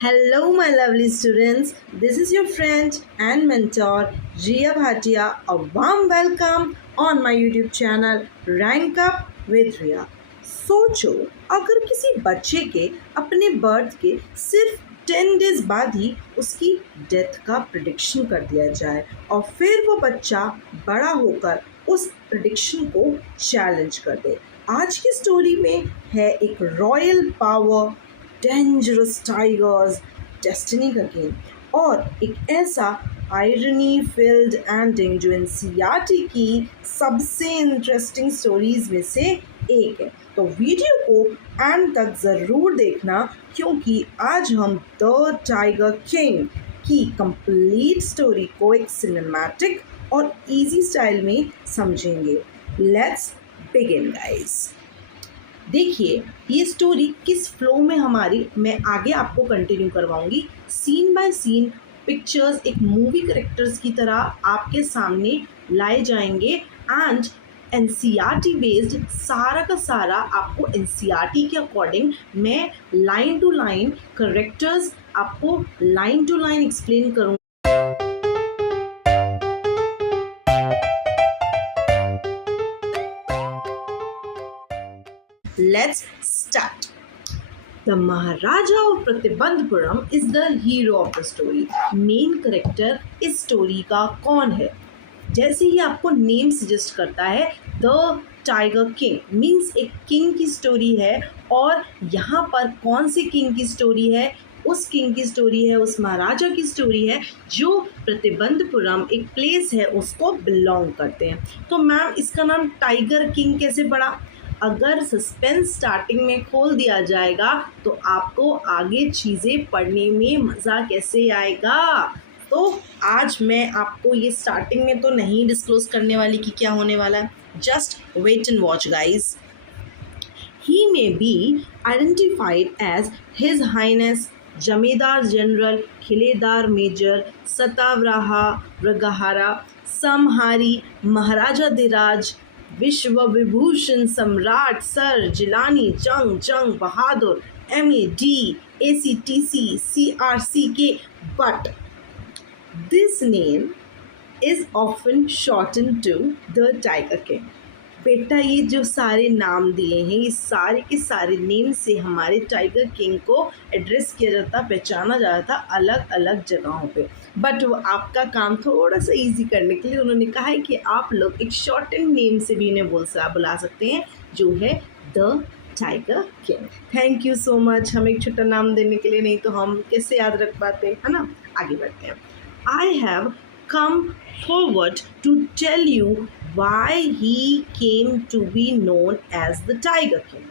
Hello, my lovely students. This is your friend and mentor, Ria Bhatia. A warm welcome on my YouTube channel, Rank Up with Ria. सोचो अगर किसी बच्चे के अपने birth के सिर्फ 10 डेज बाद ही उसकी डेथ का प्रिडिक्शन कर दिया जाए और फिर वो बच्चा बड़ा होकर उस प्रिडिक्शन को चैलेंज कर दे। आज की स्टोरी में है एक royal power, dangerous tigers, destiny का गेम और एक ऐसा आयरनी फील्ड एंडिंग जो एनसीईआरटी की सबसे इंटरेस्टिंग स्टोरीज में से एक है। तो वीडियो को एंड तक ज़रूर देखना क्योंकि आज हम द टाइगर किंग की कंप्लीट स्टोरी को एक सिनेमैटिक और इजी स्टाइल में समझेंगे। Let's begin guys. देखिए ये स्टोरी किस फ्लो में हमारी मैं आगे आपको कंटिन्यू करवाऊंगी। सीन बाय सीन पिक्चर्स एक मूवी करेक्टर्स की तरह आपके सामने लाए जाएंगे एंड एनसीईआरटी बेस्ड सारा का सारा आपको एनसीईआरटी के अकॉर्डिंग मैं लाइन टू लाइन करेक्टर्स आपको लाइन टू लाइन एक्सप्लेन करूँगी। Let's start. The Maharaja of Pratibandhpuram is the hero of the story. Main character इस स्टोरी का कौन है? जैसे ही आपको नेम सजेस्ट करता है, द टाइगर किंग मीन्स एक किंग की स्टोरी है और यहाँ पर कौन से किंग की स्टोरी है? उस किंग की स्टोरी है, उस महाराजा की स्टोरी है जो प्रतिबंधपुरम एक प्लेस है उसको बिलोंग करते हैं। तो मैम इसका नाम टाइगर किंग कैसे पड़ा? अगर सस्पेंस स्टार्टिंग में खोल दिया जाएगा तो आपको आगे चीज़ें पढ़ने में मज़ा कैसे आएगा? तो आज मैं आपको ये स्टार्टिंग में तो नहीं डिस्क्लोज करने वाली कि क्या होने वाला है। Just wait and watch guys. He may be identified as His Highness Jamidar General Khiledar Major Satavraha Vragahara Samhari Maharaja Dhiraj विश्व विभूषण सम्राट sir Jilani Jung Jung Bahadur MED ACTC CRC के but this name is often shorten to the tiger king. बेटा ये जो सारे नाम दिए हैं ये सारे के सारे नेम से हमारे टाइगर किंग को एड्रेस किया जाता, पहचाना जाता अलग अलग जगहों पे। बट वो आपका काम थोड़ा सा इजी करने के लिए उन्होंने कहा है कि आप लोग एक शॉर्टेन नेम से भी इन्हें बुला सकते हैं जो है the tiger king. Thank you so much हमें एक छोटा नाम देने के लिए, नहीं तो हम कैसे याद रख पाते, है ना। आगे बढ़ते हैं। I have come forward to tell you why he came to be known as the Tiger King.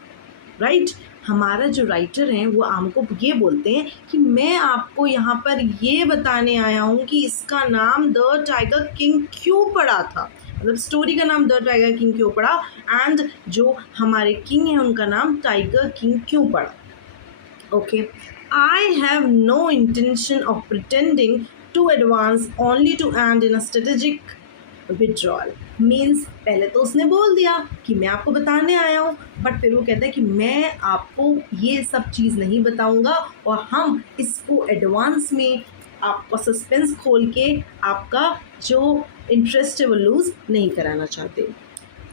Right? हमारा जो राइटर हैं वो हमको ये बोलते हैं कि मैं आपको यहाँ पर ये बताने आया हूँ कि इसका नाम द टाइगर किंग क्यों पड़ा था, मतलब स्टोरी का नाम द टाइगर किंग क्यों पड़ा एंड जो हमारे किंग हैं उनका नाम टाइगर किंग क्यों पड़ा। Okay, I have no intention of pretending to advance only to end in a strategic withdrawal means पहले तो उसने बोल दिया कि मैं आपको बताने आया हूँ, बट फिर वो कहता है कि मैं आपको ये सब चीज़ नहीं बताऊँगा और हम इसको एडवांस में आपका सस्पेंस खोल के आपका जो इंटरेस्ट है वो लूज़ नहीं कराना चाहते।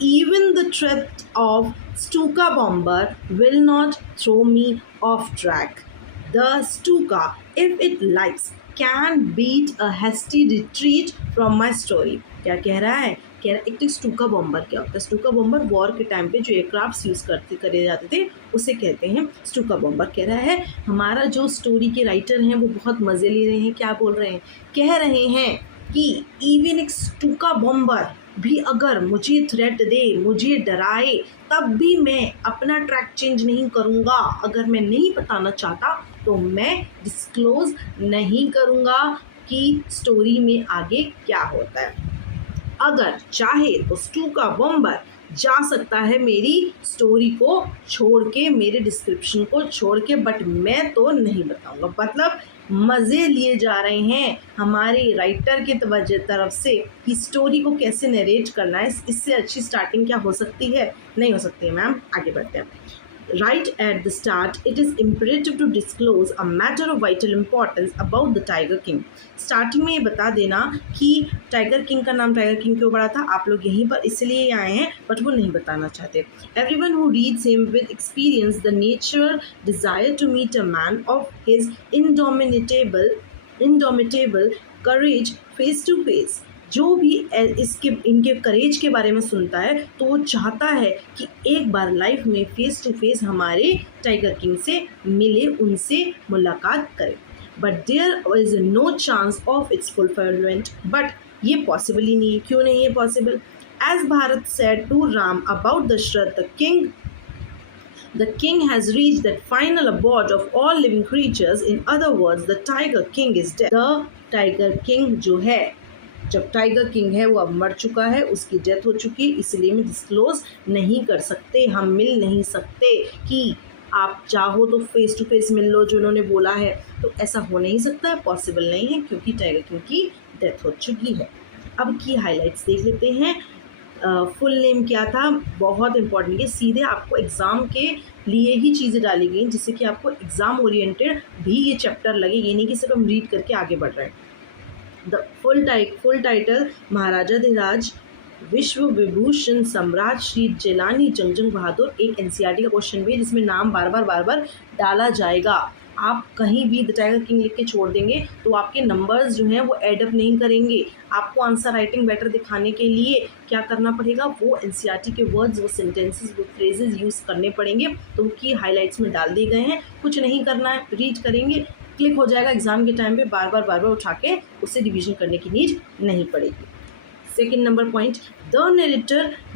Even the threat of Stuka bomber will not throw me off track. The Stuka, if it likes, can beat a hasty retreat from my story. क्या कह रहा है? कह रहा है एक तो स्टूका बॉम्बर क्या होता है? स्टूका बॉम्बर वॉर के टाइम पे जो एयरक्राफ्ट यूज़ करे जाते थे उसे कहते हैं स्टूका बॉम्बर। कह रहा है हमारा जो स्टोरी के राइटर हैं वो बहुत मज़े ले रहे हैं। क्या बोल रहे हैं? कह रहे हैं कि इवन एक स्टूका बॉम्बर भी अगर मुझे थ्रेट दे, मुझे डराए, तब भी मैं अपना ट्रैक चेंज नहीं करूँगा। अगर मैं नहीं बताना चाहता तो मैं डिस्क्लोज़ नहीं करूँगा कि स्टोरी में आगे क्या होता है। अगर चाहे तो स्टूका बॉम्बर जा सकता है मेरी स्टोरी को छोड़ के, मेरे डिस्क्रिप्शन को छोड़ के, बट मैं तो नहीं बताऊँगा। मतलब मज़े लिए जा रहे हैं हमारे राइटर के तरफ से कि स्टोरी को कैसे नरेट करना है। इससे अच्छी स्टार्टिंग क्या हो सकती है? नहीं हो सकती है मैम। आगे बढ़ते हैं। Right at the start, it is imperative to disclose a matter of vital importance about the Tiger King. Starting में ये बता देना कि टाइगर किंग का नाम टाइगर किंग क्यों पड़ा था, आप लोग यहीं पर इसलिए आए हैं, बट वो नहीं बताना चाहते. Everyone who reads him will experience the natural desire to meet a man of his indomitable courage face to face. जो भी इसके इनके करेज के बारे में सुनता है तो वो चाहता है कि एक बार लाइफ में फेस टू फेस हमारे टाइगर किंग से मिले, उनसे मुलाकात करे. But there is no chance of its fulfilment. But ये पॉसिबल ही नहीं है. क्यों नहीं है possible? As Bharat said to Ram about Dashrath the king has reached that final abode of all living creatures. In other words, the tiger king is dead. The tiger king जो है, जब टाइगर किंग है वो अब मर चुका है, उसकी डेथ हो चुकी है, इसलिए मैं डिस्क्लोज नहीं कर सकते, हम मिल नहीं सकते. कि आप चाहो तो फेस टू फेस मिल लो जो उन्होंने बोला है, तो ऐसा हो नहीं सकता है, पॉसिबल नहीं है, क्योंकि टाइगर किंग की डेथ हो चुकी है. अब की हाइलाइट्स देख लेते हैं. फुल नेम क्या था, बहुत इंपॉर्टेंट है, सीधे आपको एग्ज़ाम के लिए ही चीज़ें डाली गई जिससे कि आपको एग्ज़ाम ओरिएंटेड भी ये चैप्टर लगे. ये नहीं कि सिर्फ हम रीड करके आगे बढ़ रहे हैं. द फुल टाइटल महाराजा धिराज विश्व विभूषण सम्राट श्री जेलानी जंगजंग बहादुर. एक एनसीईआरटी का क्वेश्चन भी है जिसमें नाम बार बार डाला जाएगा. आप कहीं भी द टाइगर किंग लिख के छोड़ देंगे तो आपके नंबर्स जो हैं वो एडअप नहीं करेंगे. आपको आंसर राइटिंग बेटर दिखाने के लिए क्या करना पड़ेगा, वो एनसीईआरटी के वर्ड्स, वो सेंटेंसेस, वो फ्रेजेस यूज़ करने पड़ेंगे. तो उनकी हाईलाइट्स में डाल दिए गए हैं. कुछ नहीं करना है, रीड करेंगे, क्लिक हो जाएगा. एग्जाम के टाइम पे बार बार उठा के उससे रिवीजन करने की नीड नहीं पड़ेगी. Second number point, the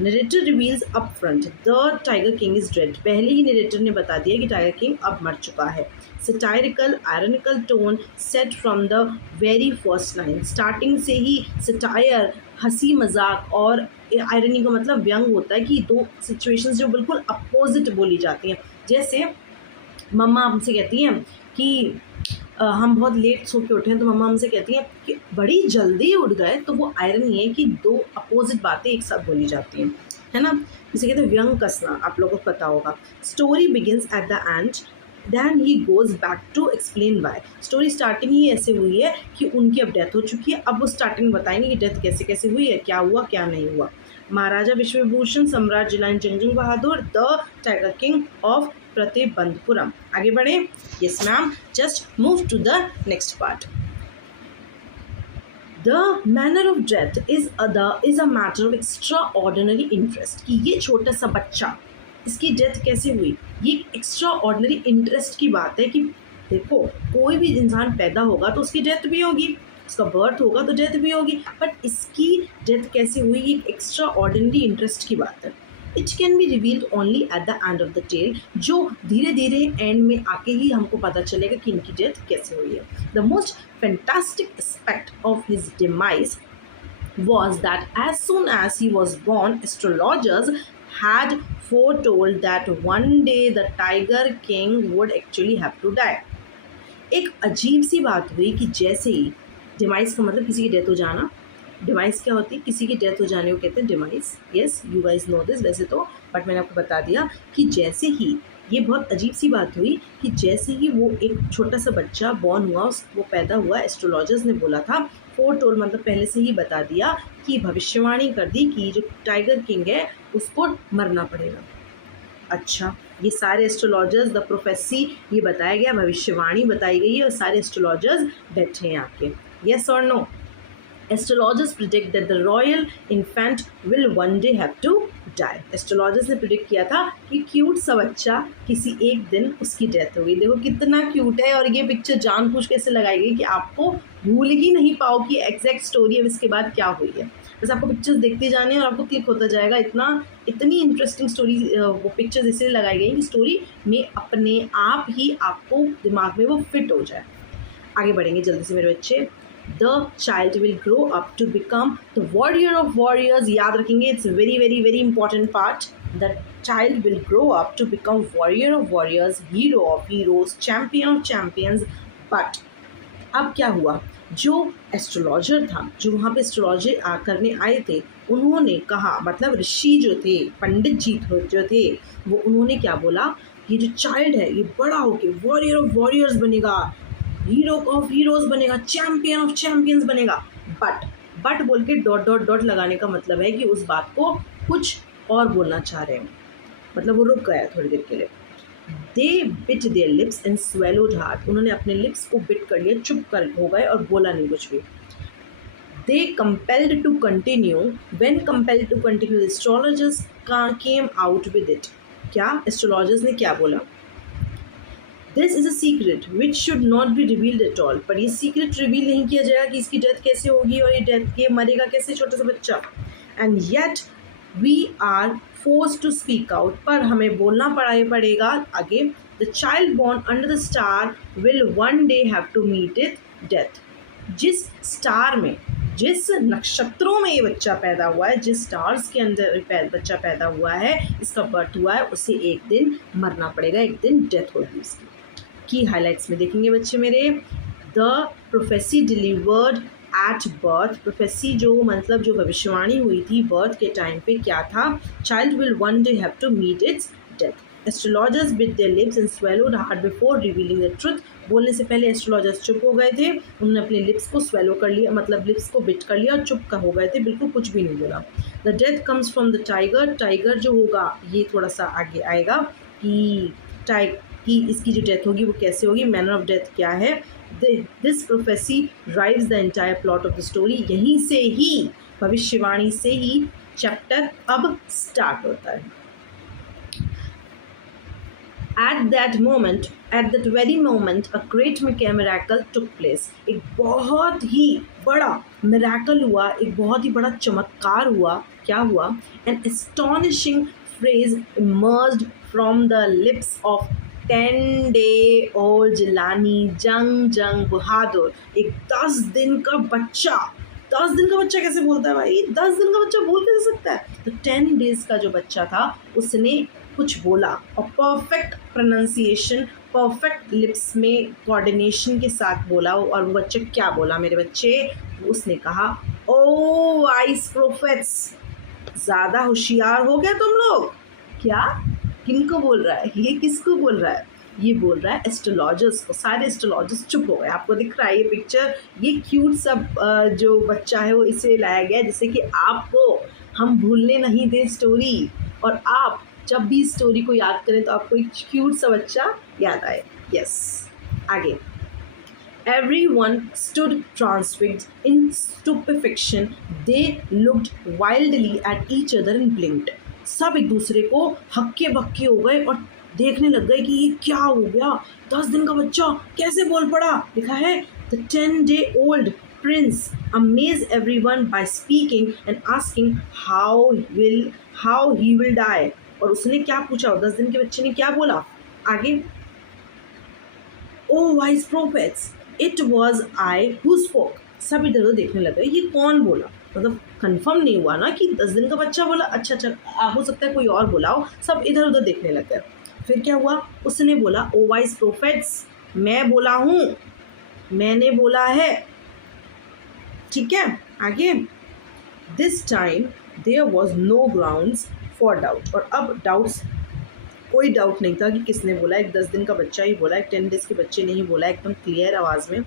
narrator reveals up front the tiger king is dead. पहले ही नरेटर ने बता दिया कि टाइगर किंग अब मर चुका है. Satirical ironical tone set from the very first line. Starting से ही सटायर, हंसी मजाक, और आयरनी का मतलब व्यंग होता है कि दो सिचुएशंस जो बिल्कुल अपोजिट बोली जाती हैं. जैसे मम्मा हमसे कहती हैं कि हम बहुत लेट सो के उठे हैं, तो मम्मा हमसे कहती हैं कि बड़ी जल्दी उठ गए. तो वो आयरनी है कि दो अपोजिट बातें एक साथ बोली जाती हैं, है ना. इसे कहते हैं व्यंग कसना, आप लोगों को पता होगा. Story begins at the end, then he goes back to explain why. Story starting ही ऐसे हुई है कि उनकी अब डेथ हो चुकी है. अब वो स्टार्टिंग बताएंगे कि डेथ कैसे कैसे हुई है, क्या हुआ क्या नहीं हुआ. Maharaja Vishwabhushan Samrat Jelani Jangjang Bahadur the tiger king of Pratibandhpuram. आगे बढ़े. Yes ma'am, just move to the next part. The manner of death is a matter of extraordinary interest. कि ये छोटा सा बच्चा, इसकी डेथ कैसे हुई, ये एक्स्ट्रा ऑर्डिनरी इंटरेस्ट की बात है. कि देखो, कोई भी इंसान पैदा होगा तो उसकी डेथ भी होगी, उसका बर्थ होगा तो डेथ भी होगी, बट इसकी डेथ कैसे हुई, ये एक्स्ट्रा ऑर्डिनरी इंटरेस्ट की बात है. It can be revealed only at the end of the tale. जो धीरे धीरे एंड में आके ही हमको पता चलेगा कि इनकी डेथ कैसे हुई है. The most fantastic aspect of his demise was that as soon as he was born, astrologers had foretold that one day the Tiger King would actually have to die. एक अजीब सी बात हुई कि जैसे ही, डिमाइस का मतलब किसी की डेथ हो जाना. डिमाइस क्या होती है, किसी की डेथ हो जाने को कहते हैं demise. Yes, you guys know this वैसे तो, बट मैंने आपको बता दिया कि जैसे ही, ये बहुत अजीब सी बात हुई कि जैसे ही वो एक छोटा सा बच्चा बॉर्न हुआ, वो पैदा हुआ, एस्ट्रोलॉजर्स ने बोला था, फोरटोल मतलब पहले से ही बता दिया, कि भविष्यवाणी कर दी कि जो टाइगर किंग है उसको मरना पड़ेगा. अच्छा, ये सारे एस्ट्रोलॉजर्स, द प्रोफेसी, ये बताया गया, भविष्यवाणी बताई गई है, और सारे एस्ट्रोलॉजर्स बैठे हैं आपके. यस और no? Astrologers predict that the royal infant will one day have to die. Astrologers ने predict किया था कि क्यूट सा बच्चा किसी एक दिन उसकी डेथ होगी. देखो कितना क्यूट है, और ये पिक्चर जानबूझ के ऐसे लगाई गई कि आपको भूल ही नहीं पाओ कि एग्जैक्ट स्टोरी अब इसके बाद क्या हुई है. बस आपको पिक्चर्स देखते जाने हैं और आपको क्लिक होता जाएगा. इतनी इंटरेस्टिंग स्टोरी, वो पिक्चर्स इसलिए लगाई गई कि स्टोरी में अपने आप ही आपको दिमाग में वो फिट हो जाए. आगे बढ़ेंगे जल्दी से मेरे बच्चे. The child will grow up to become the warrior of warriors. याद रखेंगे, it's a very very very important part. The child will grow up to become warrior of warriors, hero of heroes, champion of champions. But अब क्या हुआ, जो astrologer था, जो वहाँ पे एस्ट्रोलॉजी करने आए थे, उन्होंने कहा, मतलब ऋषि जो थे, पंडित जी जो थे, वो उन्होंने क्या बोला ये जो चाइल्ड है ये बड़ा होके वॉरियर ऑफ वॉरियर्स बनेगा, हीरो ऑफ हीरोज बनेगा, चैंपियन ऑफ चैंपियंस बनेगा। बट बोल के डॉट डॉट डॉट लगाने का मतलब है कि उस बात को कुछ और बोलना चाह रहे हैं, मतलब वो रुक गया थोड़ी देर के लिए। They bit their lips and swallowed hard, उन्होंने अपने लिप्स को बिट कर लिया, चुप कर हो गए और बोला नहीं कुछ भी। They compelled to continue, when compelled to continue the astrologers came out with it. क्या एस्ट्रोलॉजर्स ने क्या बोला? This is a secret which should not be revealed at all, पर ये सीक्रेट रिवील नहीं किया जाएगा कि इसकी डेथ कैसे होगी और ये मरेगा कैसे छोटा सा बच्चा। And yet we are force to speak out, पर हमें बोलना पड़ेगा आगे। The child born under the star will one day have to meet it death. जिस स्टार में, जिस नक्षत्रों में ये बच्चा पैदा हुआ है, जिस स्टार्स के अंदर बच्चा पैदा हुआ है, इसका बर्थ हुआ है, उसे एक दिन मरना पड़ेगा, एक दिन डेथ होगी उसकी। की हाइलाइट्स में देखेंगे बच्चे मेरे। The prophecy delivered at birth, prophecy जो मतलब जो भविष्यवाणी हुई थी बर्थ के टाइम पे क्या था? Child will one day have to meet its death. Astrologers bit their lips and swallowed hard before revealing the truth, बोलने से पहले एस्ट्रोलॉजर्स चुप हो गए थे, उन्होंने अपने लिप्स को स्वेलो कर लिया, मतलब लिप्स को बिट कर लिया और चुप हो गए थे, बिल्कुल कुछ भी नहीं बोला। The death comes from the tiger, tiger जो होगा ये थोड़ा सा आगे आएगा कि इसकी जो डेथ होगी वो कैसे होगी, मैनर ऑफ डेथ क्या है। This prophecy drives the entire plot of the story, यहीं से ही भविष्यवाणी से ही चैप्टर अब स्टार्ट होता है। At that very moment, a great miracle took place. एक बहुत ही बड़ा miracle हुआ, एक बहुत ही बड़ा चमत्कार हुआ। क्या हुआ? An astonishing phrase emerged from the lips of 10-day-old Jilani जंग बहादुर। एक 10 दिन का बच्चा, 10 दिन का बच्चा कैसे बोलता है भाई? 10 दिन का बच्चा बोल कैसे सकता है? तो 10 डेज का जो बच्चा था उसने कुछ बोला और परफेक्ट प्रोनाउंसिएशन, परफेक्ट लिप्स में कोऑर्डिनेशन के साथ बोला। और वो बच्चे क्या बोला मेरे बच्चे? उसने कहा, ओ वाइस प्रोफेट्स, ज़्यादा होशियार हो गया तुम लोग। क्या? किनको बोल रहा है ये? किसको बोल रहा है? ये बोल रहा है एस्ट्रोलॉजर्स को। सारे एस्ट्रोलॉजर्स चुप हो गए। आपको दिख रहा है ये पिक्चर, ये क्यूट सब जो बच्चा है वो इसे लाया गया है जिससे कि आपको हम भूलने नहीं दें स्टोरी, और आप जब भी स्टोरी को याद करें तो आपको एक क्यूट सा बच्चा याद आए। यस, आगे। Everyone stood transfixed in stupefaction. They looked wildly at each other and blinked. सब एक दूसरे को हक्के बक्के हो गए और देखने लग गए कि ये क्या हो गया? 10 दिन का बच्चा कैसे बोल पड़ा? लिखा है The 10-day-old prince amazed everyone by speaking and asking how he will die. और उसने क्या पूछा? 10 दिन के बच्चे ने क्या बोला? आगे, O wise prophets, it was I who spoke. सब इधर उधर देखने लगे, ये कौन बोला? मतलब कंफर्म नहीं हुआ ना कि 10 दिन का बच्चा बोला। अच्छा हो सकता है कोई और बोला हो। सब इधर उधर देखने लग गए। फिर क्या हुआ? उसने बोला, ओ वाइस प्रोफेट्स, मैं बोला हूँ, मैंने बोला है। ठीक है, आगे। This time there was no grounds for doubt, और अब डाउट्स, कोई डाउट नहीं था कि किसने बोला। एक 10 दिन का बच्चा ही बोला, एक 10 डेज के बच्चे ने ही बोला, एकदम क्लियर आवाज़ में।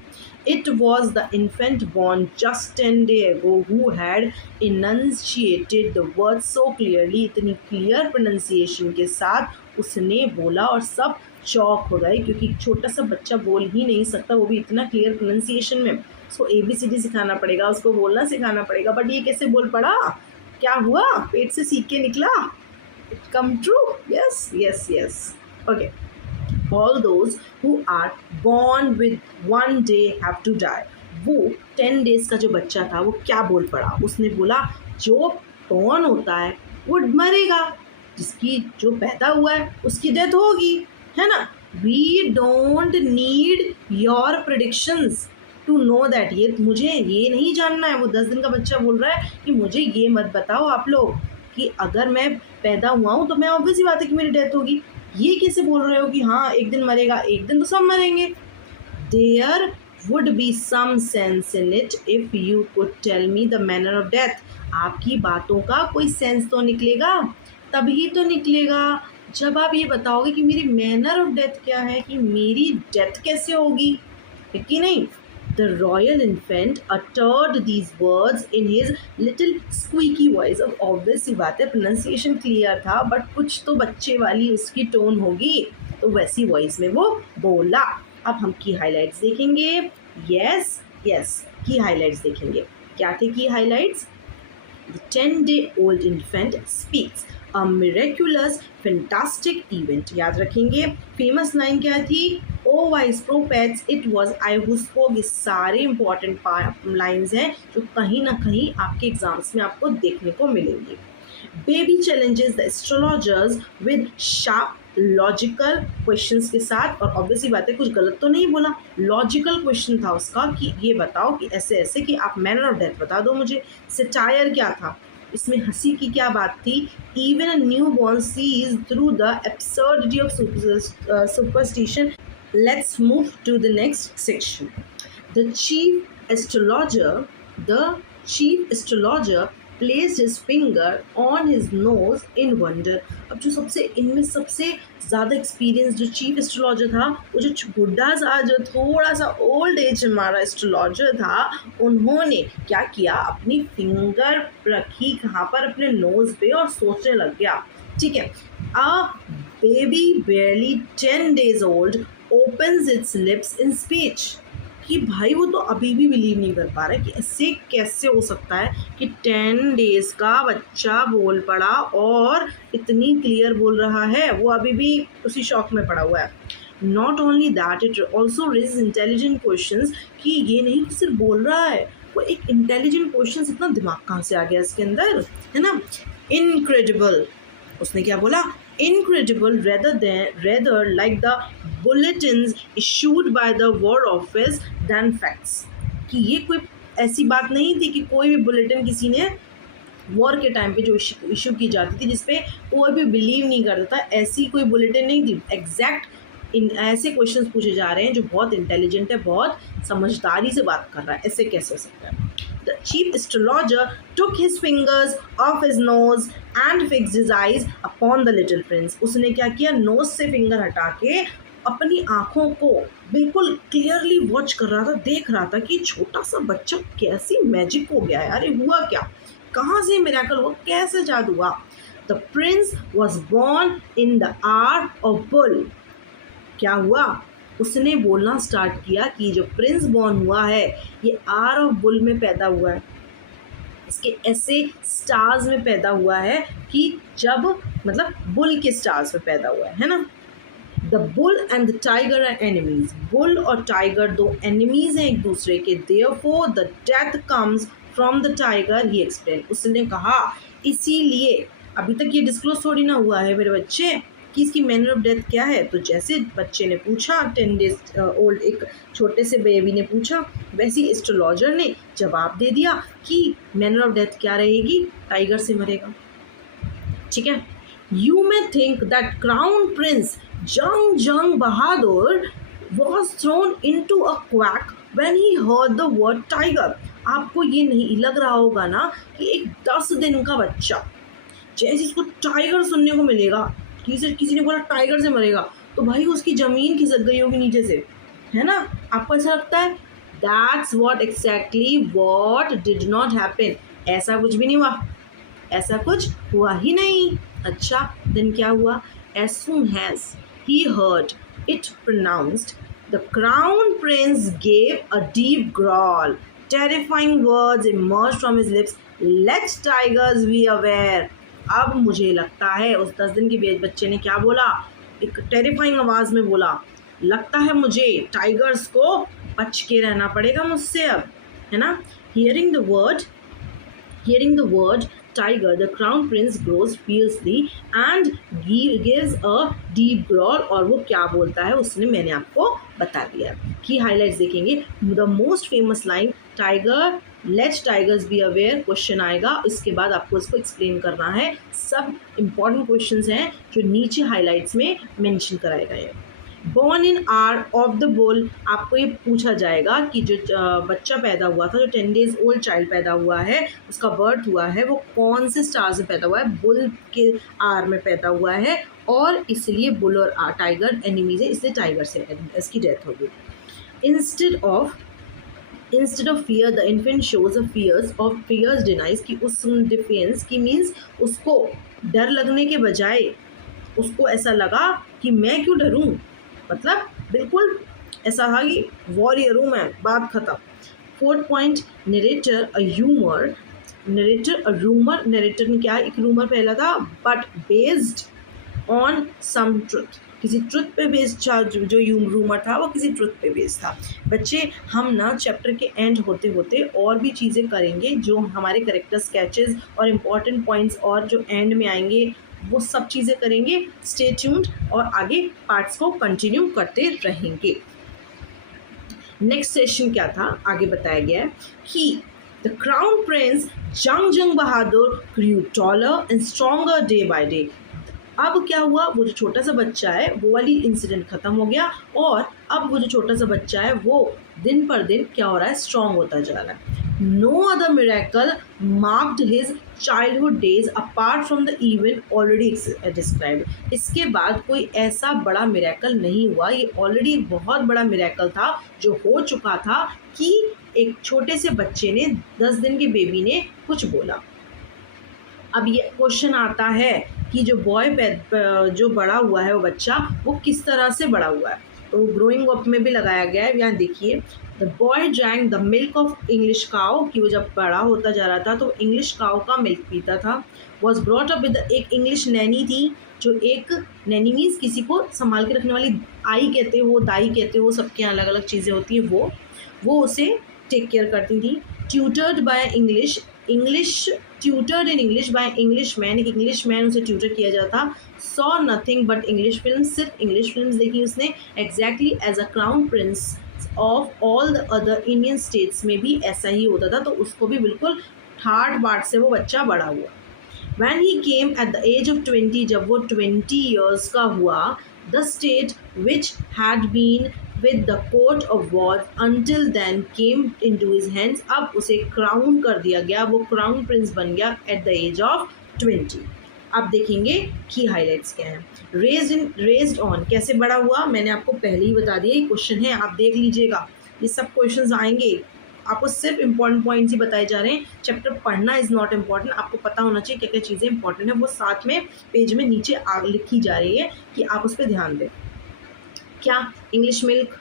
It was the infant born just 10 days ago who had initiated the word so clearly, इतनी क्लियर प्रोनाउंसिएशन के साथ उसने बोला और सब चौक हो गए, क्योंकि छोटा सा बच्चा बोल ही नहीं सकता, वो भी इतना क्लियर प्रोनाउंसिएशन में। उसको ABCD सिखाना पड़ेगा, उसको बोलना सिखाना पड़ेगा, बट ये कैसे बोल पड़ा? क्या हुआ? पेट से सीख के निकला। It come true? Yes. Okay. All those who are born with one day have to die. वो 10 days का जो बच्चा था वो क्या बोल पड़ा? उसने बोला जो born होता है वो मरेगा, जिसकी जो पैदा हुआ है उसकी डेथ होगी, है ना? We don't need your predictions to know that. ये मुझे ये नहीं जानना है। वो 10 दिन का बच्चा बोल रहा है कि मुझे ये मत बताओ आप लोग कि अगर मैं पैदा हुआ हूँ तो मैं ऑब्वियस ही बात है कि मेरी डेथ होगी। ये कैसे बोल रहे हो कि हाँ एक दिन मरेगा? एक दिन तो सब मरेंगे। There would be some sense in it if you could tell me the manner of death. आपकी बातों का कोई सेंस तो निकलेगा, तभी तो निकलेगा जब आप ये बताओगे कि मेरी मैनर ऑफ डेथ क्या है, कि मेरी डेथ कैसे होगी, है कि नहीं। The royal infant uttered these words in his little squeaky voice. अब ऑब्वियस सी बात है, प्रोनाउंसिएशन क्लियर था, बट कुछ तो बच्चे वाली उसकी टोन होगी, तो वैसी वॉइस में वो बोला। अब हम की हाइलाइट्स देखेंगे। यस यस, की हाइलाइट्स देखेंगे। क्या थे की highlights? The 10-day-old infant speaks. A miraculous, fantastic event. याद रखेंगे। फेमस लाइन क्या थी? O wise prophets it was I who spoke. ये सारे इंपॉर्टेंट लाइन्स हैं जो कहीं ना कहीं आपके एग्जाम्स में आपको देखने को मिलेंगे। Baby challenges the astrologers with sharp logical questions के साथ। और ऑब्वियसली बात है, कुछ गलत तो नहीं बोला, लॉजिकल क्वेश्चन था उसका कि ये बताओ कि ऐसे ऐसे, कि आप मैनर ऑफ डेथ बता दो मुझे। सटायर क्या था, इसमें हंसी की क्या बात थी? Even a new born sees through the absurdity of superstition. Let's move to the next section. The chief astrologer placed his finger on his nose in wonder. अब जो सबसे इनमें सबसे ज़्यादा एक्सपीरियंस जो चीफ एस्ट्रोलॉजर था, वो जो बुढ़ा सा, जो थोड़ा सा ओल्ड एज हमारा एस्ट्रोलॉजर था, उन्होंने क्या किया? अपनी फिंगर रखी कहाँ पर? अपने नोज पे, और सोचने लग गया। ठीक है। A baby barely 10 days old opens its lips in speech. कि भाई वो तो अभी भी बिलीव नहीं कर पा रहा है कि ऐसे कैसे हो सकता है कि 10 डेज़ का बच्चा बोल पड़ा और इतनी क्लियर बोल रहा है। वो अभी भी उसी शौक में पड़ा हुआ है। Not only that, it also raise intelligent questions. कि ये नहीं कि सिर्फ बोल रहा है, वो एक इंटेलिजेंट क्वेश्चन, इतना दिमाग कहाँ से आ गया इसके अंदर, है ना। इनक्रेडिबल, उसने क्या बोला? Incredible rather like the bulletins issued by the war office than facts. कि ये कोई ऐसी बात नहीं थी कि कोई भी बुलेटिन किसी ने वॉर के टाइम पे जो इशू की जाती थी जिसपे कोई भी बिलीव नहीं करता था, ऐसी कोई बुलेटिन नहीं थी। एग्जैक्ट इन ऐसे क्वेश्चंस पूछे जा रहे हैं जो बहुत इंटेलिजेंट है, बहुत समझदारी से बात कर रहा है। ऐसे कैसे हो सकता है? The chief astrologer took his fingers off his nose and fixed his eyes upon the little prince. उसने क्या किया? नोज से फिंगर हटा के अपनी आंखों को बिल्कुल क्लियरली वॉच कर रहा था, देख रहा था कि छोटा सा बच्चा कैसी मैजिक हो गया है। अरे हुआ क्या? कहाँ से मिरेकल हुआ? कैसे जादू हुआ? The prince was born in the hour of bull. क्या हुआ? उसने बोलना स्टार्ट किया कि जो प्रिंस बॉर्न हुआ है ये आर ऑफ बुल में पैदा हुआ है। इसके ऐसे स्टार्स में पैदा हुआ है कि जब मतलब बुल के स्टार्स में पैदा हुआ है ना। The bull and the tiger are enemies. Bull और टाइगर दो एनिमीज हैं एक दूसरे के। Therefore the death comes from the tiger, he explain. उसने कहा इसीलिए, अभी तक ये डिस्क्लोज थोड़ी ना हुआ है मेरे बच्चे कि इसकी मैनर ऑफ डेथ क्या है। तो जैसे बच्चे ने पूछा, 10 डेज ओल्ड एक छोटे से बेबी ने पूछा, वैसे ही एस्ट्रोलॉजर ने जवाब दे दिया कि मैनर ऑफ डेथ क्या रहेगी? टाइगर से मरेगा। ठीक है। You may think that crown prince Jung Bahadur was thrown into a quake when he heard the word tiger. आपको ये नहीं लग रहा होगा ना कि एक 10 दिन का बच्चा जैसे इसको टाइगर सुनने को मिलेगा, किसी ने बोला टाइगर से मरेगा, तो भाई उसकी ज़मीन खिसक गई होगी नीचे से, है ना। आपको ऐसा लगता है? That's what exactly what did not happen. ऐसा कुछ भी नहीं हुआ, ऐसा कुछ हुआ ही नहीं। अच्छा, देन क्या हुआ? As soon has he heard it pronounced, the crown prince gave a deep growl, terrifying words emerged from his lips, let tigers be aware. अब मुझे लगता है उस 10 दिन के बच्चे ने क्या बोला? एक टेरिफाइंग आवाज़ में बोला, लगता है मुझे टाइगर्स को बच के रहना पड़ेगा मुझसे अब, है ना। Hearing the word tiger, the crown prince grows fiercely and gives a deep growl. और वो क्या बोलता है उसने मैंने आपको बता दिया। की हाईलाइट्स देखेंगे। The most famous line tiger, let tigers be aware, question आएगा, इसके बाद आपको इसको एक्सप्लेन करना है। सब इंपॉर्टेंट क्वेश्चंस हैं जो नीचे हाइलाइट्स में मेंशन कराए गए हैं। Born in are of the bull, आपको ये पूछा जाएगा कि जो बच्चा पैदा हुआ था, जो 10 days ओल्ड चाइल्ड पैदा हुआ है, उसका बर्थ हुआ है, वो कौन से स्टार से पैदा हुआ है? बुल के आर में पैदा हुआ है, और इसलिए बुल और टाइगर एनिमीज है, इसलिए टाइगर से इसकी डेथ हो गई। Instead of fear, the infant shows a fears denies, कि उस डिफेंस की मीन्स उसको डर लगने के बजाय उसको ऐसा लगा कि मैं क्यों डरूं, मतलब बिल्कुल ऐसा था कि वॉरियर हूँ मैं, बात खत्म। 4th point, narrator rumour, narrator ने क्या एक रूमर फैला था, but based on some truth, किसी ट्रुथ पे बेस्ड जो रूमर था वो किसी ट्रुथ पे बेस्ड था। बच्चे हम ना चैप्टर के एंड होते होते और भी चीज़ें करेंगे, जो हमारे करेक्टर स्केचेस और इम्पॉर्टेंट पॉइंट्स और जो एंड में आएंगे वो सब चीज़ें करेंगे। स्टे ट्यून्ड और आगे पार्ट्स को कंटिन्यू करते रहेंगे। नेक्स्ट सेशन क्या था, आगे बताया गया है कि the crown prince Jung Bahadur grew taller and stronger day by day। अब क्या हुआ, वो जो छोटा सा बच्चा है वो वाली इंसिडेंट खत्म हो गया, और अब वो जो छोटा सा बच्चा है वो दिन पर दिन क्या हो रहा है, स्ट्रांग होता जा रहा है। No other miracle marked his childhood days apart from the event already described. इसके बाद कोई ऐसा बड़ा मिरेकल नहीं हुआ, ये ऑलरेडी एक बहुत बड़ा मिरेकल था जो हो चुका था कि एक छोटे से बच्चे ने, 10 दिन के बेबी ने कुछ बोला। अब ये क्वेश्चन आता है कि जो जो बड़ा हुआ है वो बच्चा, वो किस तरह से बड़ा हुआ है, तो ग्रोइंग अप में भी लगाया गया है। यहाँ देखिए, the boy drank the milk of English cow, कि वो जब बड़ा होता जा रहा था तो इंग्लिश काउ का मिल्क पीता था। वॉज ब्रॉट अप विद एक इंग्लिश नैनी थी, जो एक नैनी मीन्स किसी को संभाल के रखने वाली, आई कहते हो, दाई कहते हो, सबके यहाँ अलग अलग चीज़ें होती हैं, वो उसे टेक केयर करती थी। Tutored by tutored in English by English man, एक इंग्लिश मैन उसे ट्यूटर किया जाता। Saw nothing but English film, सिर्फ इंग्लिश फिल्म देखी उसने। Exactly as a crown prince of all the other Indian states में भी ऐसा ही होता था, तो उसको भी बिल्कुल ठाट बाट से वो बच्चा बड़ा हुआ। When he came at the age of 20, जब वो 20 years का हुआ, the state which had been with the coat of wards until then came into his hands। अब उसे क्राउन कर दिया गया, वो क्राउन प्रिंस बन गया at the age of 20। अब देखेंगे की हाईलाइट्स क्या हैं। रेज्ड ऑन, कैसे बड़ा हुआ, मैंने आपको पहले ही बता दिया, ये क्वेश्चन है, आप देख लीजिएगा, ये सब क्वेश्चंस आएंगे। आपको सिर्फ इंपॉर्टेंट पॉइंट्स ही बताए जा रहे हैं, चैप्टर पढ़ना इज़ नॉट इम्पॉर्टेंट, आपको पता होना चाहिए क्या क्या चीज़ें इंपॉर्टेंट है, वो साथ में पेज में नीचे आग लिखी जा रही है कि आप उस पर ध्यान दें। क्या, English milk,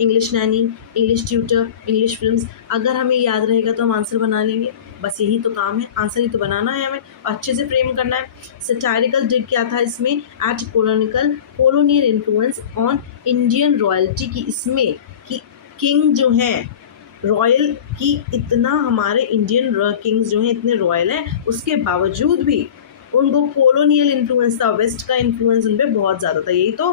English Naini, English tutor, English films, अगर हमें याद रहेगा तो हम आंसर बना लेंगे, बस यही तो काम है, आंसर ही तो बनाना है हमें, अच्छे से फ्रेम करना है। सटायरिकल डिड क्या था इसमें, at colonial influence on Indian royalty, की इसमें कि किंग जो हैं रॉयल की, इतना हमारे इंडियन किंग्स जो हैं इतने रॉयल हैं, उसके बावजूद भी उनको कोलोनियल इन्फ्लुएंस था, वेस्ट का इन्फ्लुएंस उन पर बहुत ज़्यादा था। यही तो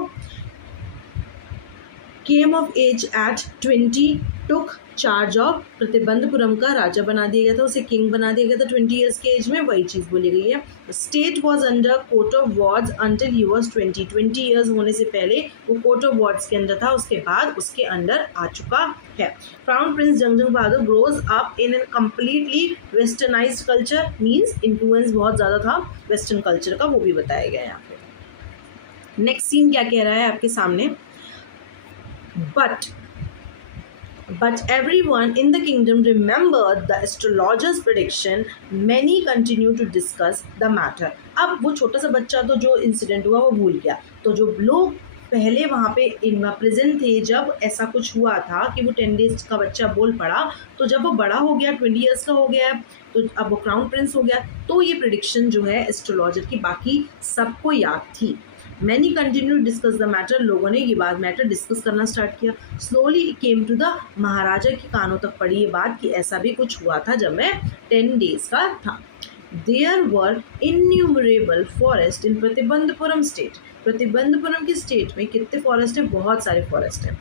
came of age at 20, took charge of, Pratibandhapuram का राजा बना दिया गया था, उसे किंग बना दिया गया था 20 ईयर्स के एज में, वही चीज़ बोली गई है। State was under court of wards until he was 20 years होने से पहले वो कोर्ट ऑफ वॉर्ड्स के अंदर था, उसके बाद उसके अंडर आ चुका है। Crown prince Jung Bahadur grows up in an completely westernized culture, means influence बहुत ज़्यादा था वेस्टर्न कल्चर का, वो भी बताया गया है यहाँ पे। नेक्स्ट सीन क्या कह रहा है आपके सामने, But everyone in the kingdom remembered the astrologer's prediction. Many continue to discuss the matter। अब वो छोटा सा बच्चा तो जो इंसिडेंट हुआ वो भूल गया, तो जो लोग पहले वहाँ पे प्रेजेंट थे जब ऐसा कुछ हुआ था कि वो 10 days का बच्चा बोल पड़ा, तो जब वो बड़ा हो गया, 20 years का हो गया, तो अब वो क्राउन प्रिंस हो गया, तो ये प्रिडिक्शन जो है एस्ट्रोलॉजर की बाकी सबको याद थी। Many continue discuss the matter, लोगों ने ये बात मैटर डिस्कस करना स्टार्ट किया। स्लोली केम टू द महाराजा के कानों तक पड़ी ये बात कि ऐसा भी कुछ हुआ था जब मैं 10 days का था। There were innumerable forest in Pratibandapuram state, Pratibandapuram की स्टेट में कितने फॉरेस्ट हैं, बहुत सारे फॉरेस्ट हैं।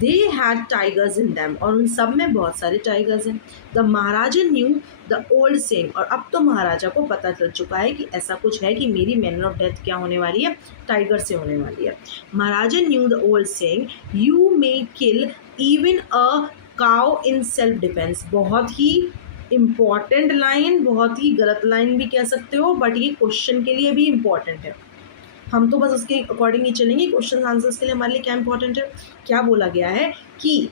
They had tigers in them, और उन सब में बहुत सारे टाइगर्स हैं. The Maharaja knew the old saying, और अब तो महाराजा को पता चल चुका है कि ऐसा कुछ है कि मेरी मैनर ऑफ डेथ क्या होने वाली है, टाइगर से होने वाली है. Maharaja knew the old saying, you may kill even a cow in self defence. बहुत ही इम्पॉर्टेंट लाइन, बहुत ही गलत लाइन भी कह सकते हो, बट ये क्वेश्चन के लिए भी इम्पॉर्टेंट है. हम तो बस उसके अकॉर्डिंग ही चलेंगे. क्वेश्चन आंसर्स के लिए हमारे लिए क्या इंपॉर्टेंट है, क्या बोला गया है कि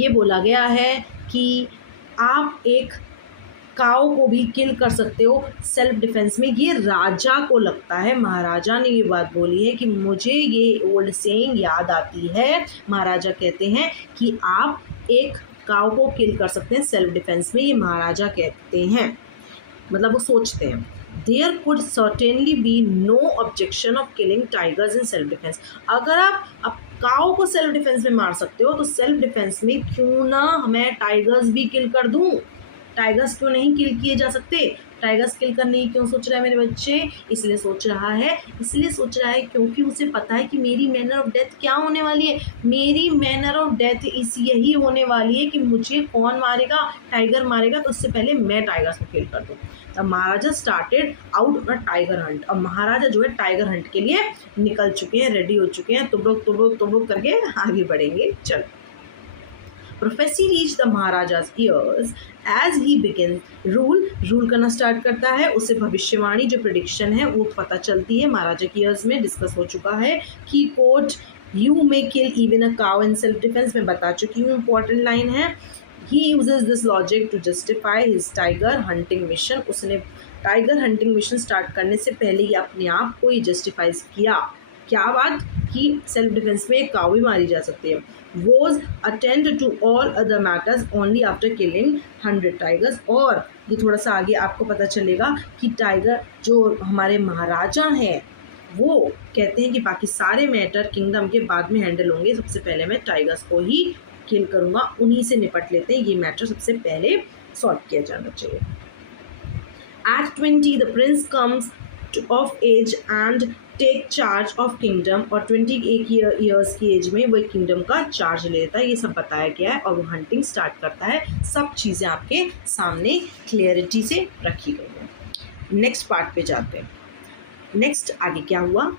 ये बोला गया है कि आप एक काऊ को भी किल कर सकते हो सेल्फ डिफेंस में. ये राजा को लगता है, महाराजा ने ये बात बोली है कि मुझे ये ओल्ड सेइंग याद आती है. महाराजा कहते हैं कि आप एक काऊ को किल कर सकते हैं सेल्फ डिफेंस में. ये महाराजा कहते हैं, मतलब वो सोचते हैं. There could certainly be no objection of killing tigers in self defense. अगर आप काऊ को सेल्फ डिफेंस में मार सकते हो तो सेल्फ डिफेंस में क्यों ना मैं टाइगर्स भी किल कर दूं. टाइगर्स क्यों नहीं किल किए जा सकते. टाइगर्स किल करने की क्यों सोच रहा है मेरे बच्चे, इसलिए सोच रहा है क्योंकि उसे पता है कि मेरी मैनर ऑफ डेथ क्या होने वाली है. मेरी मैनर ऑफ डेथ यही होने वाली है कि मुझे कौन मारेगा, टाइगर मारेगा, तो उससे पहले मैं टाइगर्स को किल कर दूँ. अब Maharaja started out on tiger hunt. अब महाराजा जो है टाइगर हंट के लिए निकल चुके हैं, रेडी हो चुके हैं. तुम लोग करके आगे बढ़ेंगे. चलो. Prophecy reach the Maharaja's ears as he begin rule करना स्टार्ट करता है. उसे भविष्यवाणी जो प्रिडिक्शन है वो पता चलती है. महाराजा की ईयर्स में डिस्कस हो चुका है कि quote you may kill even a cow in self defence में बता चुकी हूँ. इंपॉर्टेंट लाइन है. He uses this logic to justify his tiger hunting mission. उसने टाइगर हंटिंग मिशन स्टार्ट करने से पहले ही अपने आप को ये जस्टिफाई किया. क्या बात कि सेल्फ डिफेंस में एक काऊ भी मारी जा सकती है. Was attend to all other matters only after killing 100 tigers. और ये थोड़ा सा आगे आपको पता चलेगा कि टाइगर जो हमारे महाराजा हैं वो कहते हैं कि बाकी सारे मैटर किंगडम के बाद में हैंडल होंगे, सबसे पहले मैं टाइगर्स को ही किल करूँगा, उन्हीं से निपट लेते हैं. ये मैटर सबसे पहले सॉल्व किया जाना चाहिए. At 20 the prince comes of age and take charge of kingdom. और 21 ईयर्स की एज में वो किंगडम का चार्ज लेता है. ये सब बताया गया है और वो हंटिंग स्टार्ट करता है. सब चीज़ें आपके सामने क्लियरिटी से रखी गई हैं. नेक्स्ट पार्ट पे जाते हैं. नेक्स्ट आगे क्या हुआ.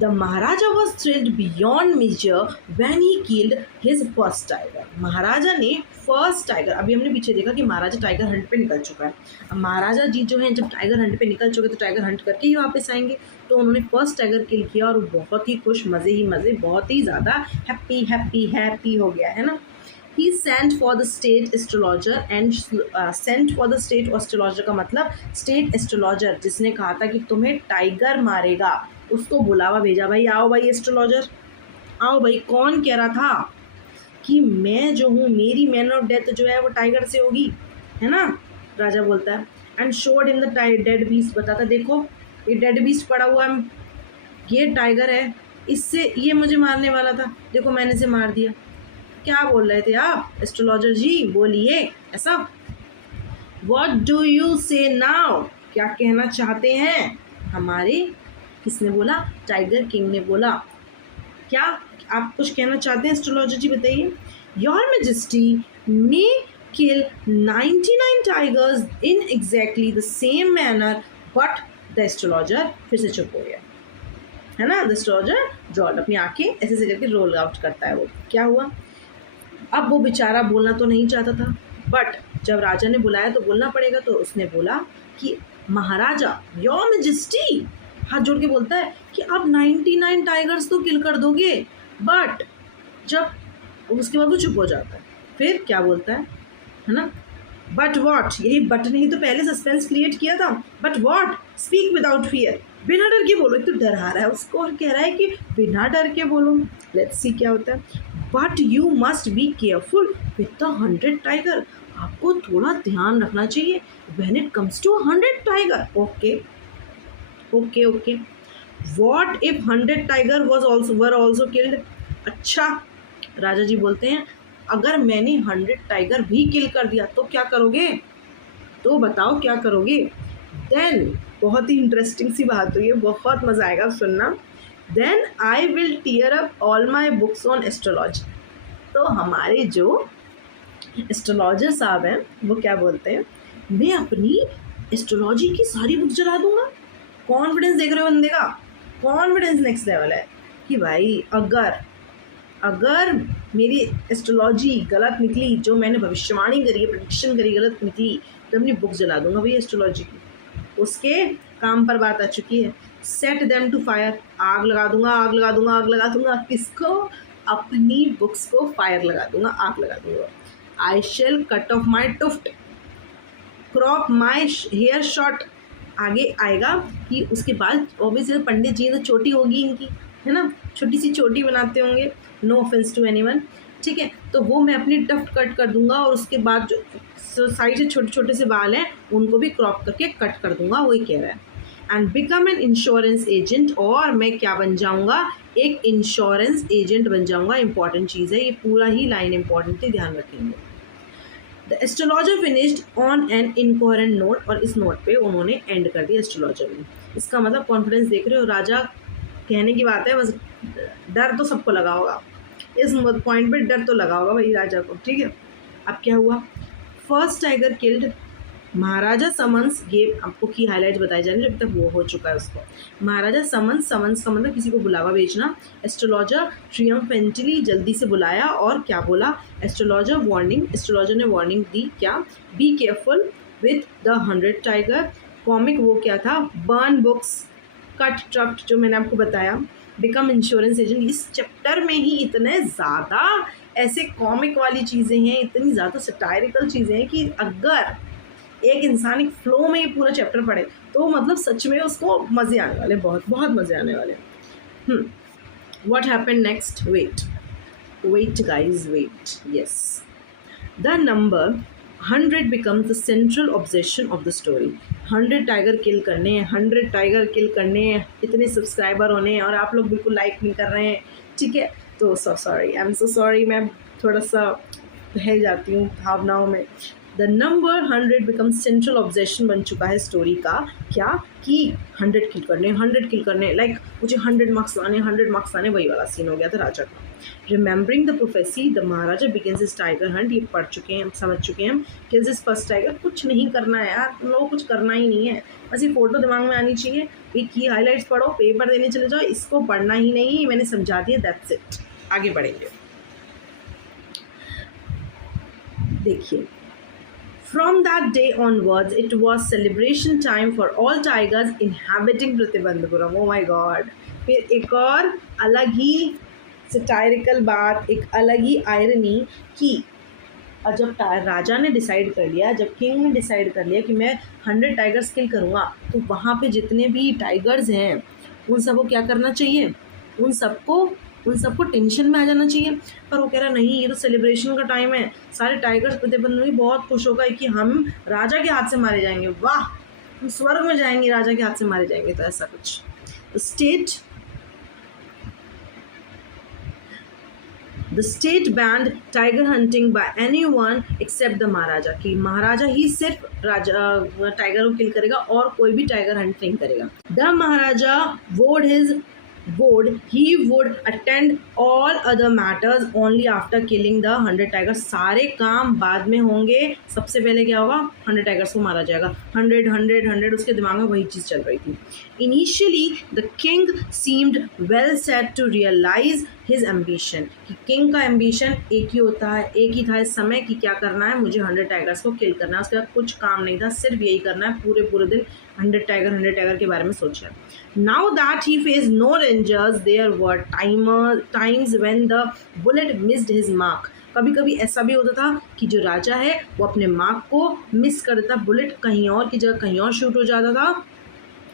The Maharaja was thrilled beyond measure when he killed his first tiger. महाराजा ने फर्स्ट टाइगर, अभी हमने पीछे देखा कि महाराजा टाइगर हंट पे निकल चुका है. अब महाराजा जी जो हैं जब टाइगर हंट पे निकल चुके तो टाइगर हंट करके ही वापस आएंगे. तो उन्होंने फर्स्ट टाइगर किल किया और बहुत ही खुश, मज़े, बहुत ही ज़्यादा हैप्पी हो गया है ना. He sent for the state astrologer and sent for the state astrologer का मतलब state astrologer जिसने कहा था कि तुम्हें टाइगर मारेगा, उसको बुलावा भेजा. भाई आओ भाई एस्ट्रोलॉजर, आओ भाई. कौन कह रहा था कि मैं जो हूँ मेरी मैनर ऑफ डेथ जो है वो टाइगर से होगी, है ना. राजा बोलता है and showed in the dead beast. बताता देखो ये डेड बीस्ट पड़ा हुआ है, ये टाइगर है, इससे ये मुझे मारने वाला था, देखो मैंने इसे मार दिया. क्या बोल रहे थे आप एस्ट्रोलॉजर जी, बोलिए ऐसा. व्हाट डू यू से नाउ, क्या कहना चाहते हैं हमारे, किसने बोला, टाइगर किंग ने बोला. क्या आप कुछ कहना चाहते हैं एस्ट्रोलॉजर जी, बताइए. Your majesty may kill 99 tigers in exactly the same manner but the astrologer फिर से चुप हो गया, है ना. द एस्ट्रोलॉजर ड्रॉड, अपनी आंखें ऐसे से करके रोल आउट करता है. वो क्या हुआ. अब वो बेचारा बोलना तो नहीं चाहता था, बट जब राजा ने बुलाया तो बोलना पड़ेगा. तो उसने बोला कि महाराजा, योर मैजेस्टी, हाथ जोड़ के बोलता है कि आप 99 टाइगर्स तो किल कर दोगे. बट जब उसके बाद वो चुप हो जाता है. फिर क्या बोलता है ना. बट वॉट, यही बट नहीं तो पहले सस्पेंस क्रिएट किया था. But what, speak without fear, बिना डर के बोलो. तो डरा रहा है उसको और कह रहा है कि बिना डर के बोलो. लेट्स सी क्या होता है. But you must be careful with the 100 tiger. आपको थोड़ा ध्यान रखना चाहिए when it comes to 100 tiger. Okay. What if 100 tiger were also killed. अच्छा, राजा जी बोलते हैं अगर मैंने 100 टाइगर भी किल कर दिया तो क्या करोगे, तो बताओ क्या करोगे. देन बहुत ही इंटरेस्टिंग सी बात हुई है, बहुत मज़ा आएगा सुनना. Then I will tear up all my books on astrology. तो हमारे जो एस्ट्रोलॉजर साहब हैं वो क्या बोलते हैं, मैं अपनी एस्ट्रोलॉजी की सारी बुक जला दूंगा। कॉन्फिडेंस देख रहे हो बंदे का, कॉन्फिडेंस नेक्स्ट लेवल है कि भाई अगर अगर मेरी एस्ट्रोलॉजी गलत निकली, जो मैंने भविष्यवाणी करी है, प्रेडिक्शन करी गलत निकली, तो अपनी बुक जला दूंगा भैया एस्ट्रोलॉजी की। उसके काम पर बात आ चुकी है। सेट देम टू फायर, आग लगा दूंगा, आग लगा दूंगा, आग लगा दूंगा। किसको? अपनी बुक्स को फायर लगा दूंगा, आग लगा दूंगा। I shall cut off my tuft, crop my hair short. आगे आएगा कि उसके बाद ऑब्वियसली पंडित जी तो चोटी होगी इनकी, है ना, छोटी सी चोटी बनाते होंगे, नो ऑफेंस टू एनीवन, ठीक है। तो वो मैं अपनी टफ्ट कट कर दूंगा और उसके बाद जो साइड से छोटे छोटे से बाल हैं उनको भी क्रॉप करके कट कर दूंगा, वही कह रहा है। And become an insurance agent, और मैं क्या बन जाऊंगा? एक इंश्योरेंस एजेंट बन जाऊंगा। इंपॉर्टेंट चीज़ है ये, पूरा ही लाइन इंपॉर्टेंट है, ध्यान रखेंगे। The astrologer finished on an incoherent note, और इस नोट पे उन्होंने एंड कर दिया एस्ट्रोलॉजर ने। इसका मतलब कॉन्फिडेंस देख रहे हो, राजा कहने की बात है, बस डर तो सबको लगा होगा, इस पॉइंट पे डर तो लगा होगा भाई राजा को, ठीक है। अब क्या हुआ? फर्स्ट टाइगर किल्ड, महाराजा समन्स गेव, आपको की हाईलाइट बताई जा रही है, जब तक वो हो चुका है उसको। महाराजा समन्स, समन्स का मतलब किसी को बुलावा भेजना। एस्ट्रोलॉजर ट्रियम्फेंटली, जल्दी से बुलाया, और क्या बोला? एस्ट्रोलॉजर वार्निंग, एस्ट्रोलॉजर ने वार्निंग दी, क्या? Be careful with the 100 tiger. Comic वो क्या था? बर्न बुक्स, कट ट्रफ्ट, जो मैंने आपको बताया। बिकम इंश्योरेंस एजेंट, इस चैप्टर में ही इतने ज़्यादा ऐसे कॉमिक वाली चीज़ें हैं, इतनी ज़्यादा सटायरिकल चीज़ें हैं कि अगर एक इंसान एक फ्लो में ये पूरा चैप्टर पढ़े तो मतलब सच में उसको मज़े आने वाले, बहुत बहुत मज़े आने वाले। What happened next? Wait guys, wait. Yes, the number 100 becomes the central obsession of the story। 100 tiger kill करने हैं, 100 टाइगर किल करने हैं, इतने सब्सक्राइबर होने हैं, और आप लोग बिल्कुल लाइक नहीं कर रहे हैं, ठीक है। तो sorry, I am so sorry, मैं थोड़ा सा बहल जाती हूँ भावनाओं में। The number 100 become central objection बन चुका है स्टोरी का, क्या? कि 100 किल करने, 100 किल करने, लाइक मुझे 100 मार्क्स लाने, 100 मार्क्स लाने, वही वाला सीन हो गया था राजा का। Remembering the prophecy, the Maharaja begins his tiger Hunt, ये पढ़ चुके हैं, समझ चुके हैं हम। किल्स हिज फर्स्ट टाइगर, कुछ नहीं करना है यार, तुम लोगों को कुछ करना ही नहीं है, बस ये फोटो दिमाग में आनी चाहिए, ये की हाईलाइट्स पढ़ो, पेपर देने चले जाओ, इसको पढ़ना ही नहीं, मैंने समझा दिया, दैट्स इट। आगे बढ़ेंगे, देखिए। From that day onwards, it was celebration time for all tigers inhabiting Pratibandapuram. Oh my God! फिर एक और अलग ही सटायरिकल बात, एक अलग ही आयरनी कि और जब राजा ने डिसाइड कर लिया, जब किंग ने डिसाइड कर लिया कि मैं 100 टाइगर्स किल करूँगा, तो वहाँ पे जितने भी टाइगर्स हैं उन सबको क्या करना चाहिए? उन सबको टेंशन में आ जाना चाहिए। पर वो कह रहा नहीं, ये तो सेलिब्रेशन का टाइम है, सारे टाइगर्स प्रतिबंध में बहुत खुश होगा कि हम राजा के हाथ से मारे जाएंगे, वाह हम स्वर्ग में जाएंगे, राजा के हाथ से मारे जाएंगे। तो ऐसा कुछ The state banned tiger hunting by anyone except the महाराजा, कि महाराजा ही सिर्फ राजा टाइगर को किल करेगा और कोई भी टाइगर हंट नहीं करेगा। The Maharaja he would attend all other matters only after killing the 100 tigers। सारे काम बाद में होंगे, सबसे पहले क्या होगा? 100 टाइगर्स को मारा जाएगा। 100 उसके दिमाग में वही चीज़ चल रही थी। Initially the king seemed well set to realize his ambition, कि किंग का एम्बिशन एक ही था इस समय कि क्या करना है, मुझे 100 टाइगर्स को किल करना है। उसके बाद कुछ काम नहीं था, सिर्फ यही करना है, पूरे दिन 100 टाइगर के बारे में सोचा। Now that he faced no dangers, there were times when the bullet missed his mark। कभी कभी ऐसा भी होता था कि जो राजा है वो अपने मार्क को मिस कर देता, बुलेट कहीं और की जगह कहीं और शूट हो जाता था।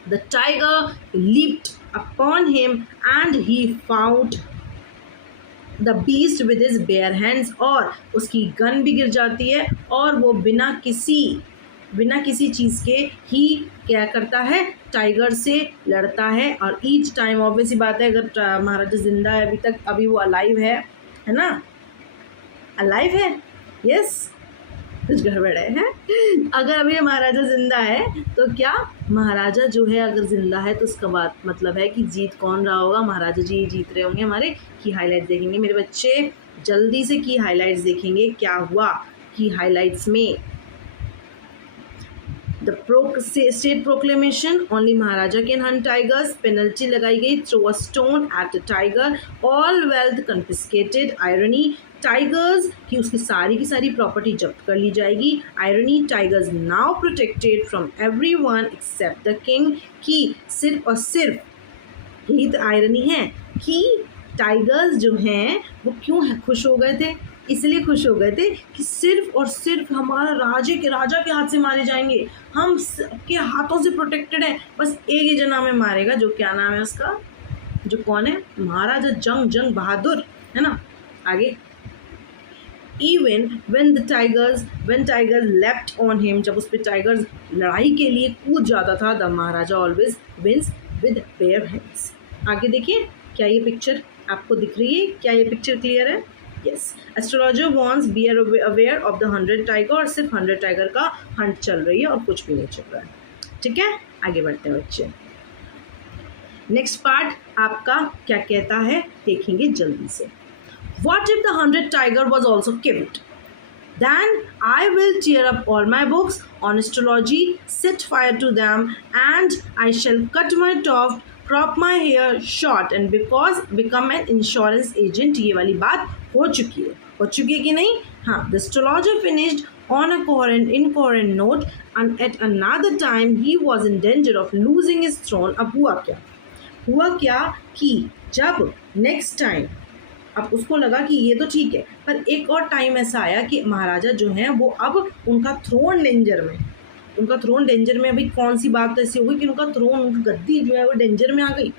The tiger leaped upon him and he found the beast with his bare hands, और उसकी गन भी गिर जाती है और वो बिना किसी चीज़ के ही क्या करता है? टाइगर से लड़ता है। और ईच टाइम, ऑब्वियस ही बात है, अगर महाराजा जिंदा है अभी तक, अभी वो अलाइव है ना? अलाइव है, यस, कुछ गड़बड़ है? अगर अभी महाराजा जिंदा है तो क्या महाराजा जो है अगर जिंदा है तो उसका बात मतलब है कि जीत कौन रहा होगा? महाराजा जी जीत रहे होंगे हमारे। की हाईलाइट देखेंगे मेरे बच्चे, जल्दी से की हाइलाइट्स देखेंगे क्या हुआ की हाइलाइट्स में। The state proclamation, only maharaja can hunt tigers, penalty लगाई गई, throw a stone at the tiger, all wealth confiscated, irony, tigers की उसकी सारी की सारी प्रॉपर्टी जब्त कर ली जाएगी, irony, tigers now protected from everyone except the king, की सिर्फ और सिर्फ यही तो आयरनी है कि टाइगर्स जो हैं वो क्यों खुश हो गए थे, इसलिए खुश हो गए थे कि सिर्फ और सिर्फ हमारा राजा के हाथ से मारे जाएंगे, हम सबके हाथों से प्रोटेक्टेड है, बस एक ही जना हमें मारेगा, जो क्या नाम है उसका, जो कौन है, महाराजा जंग बहादुर, है ना। आगे, even when tiger leapt on him, जब उस पे टाइगर्स लड़ाई के लिए कूद जाता था, the maharaja always wins with bare hands. आगे देखिए क्या ये पिक्चर आपको दिख रही है, क्या ये पिक्चर क्लियर है? Yes, astrologer wants be aware of the 100 tiger, और सिर्फ 100 टाइगर का हंट चल रही है और कुछ भी नहीं चल रहा है। ठीक है, आगे बढ़ते हैं बच्चे। नेक्स्ट पार्ट आपका क्या कहता है देखेंगे जल्दी से। What if the 100 tiger was also killed? Then I will tear up all my books on astrology, set fire to them, and I shall cut my tuft, crop my hair short, and become an insurance agent. ये वाली बात हो चुकी है कि नहीं? हाँ, the astrologer finished on a incoherent note, and at another time he was in danger of losing his throne. अब हुआ क्या कि जब नेक्स्ट टाइम अब उसको लगा कि ये तो ठीक है, पर एक और टाइम ऐसा आया कि महाराजा जो हैं वो अब उनका थ्रोन डेंजर में अभी कौन सी बात ऐसी हो गई कि उनका थ्रोन, उनकी गद्दी जो है वो डेंजर में आ गई।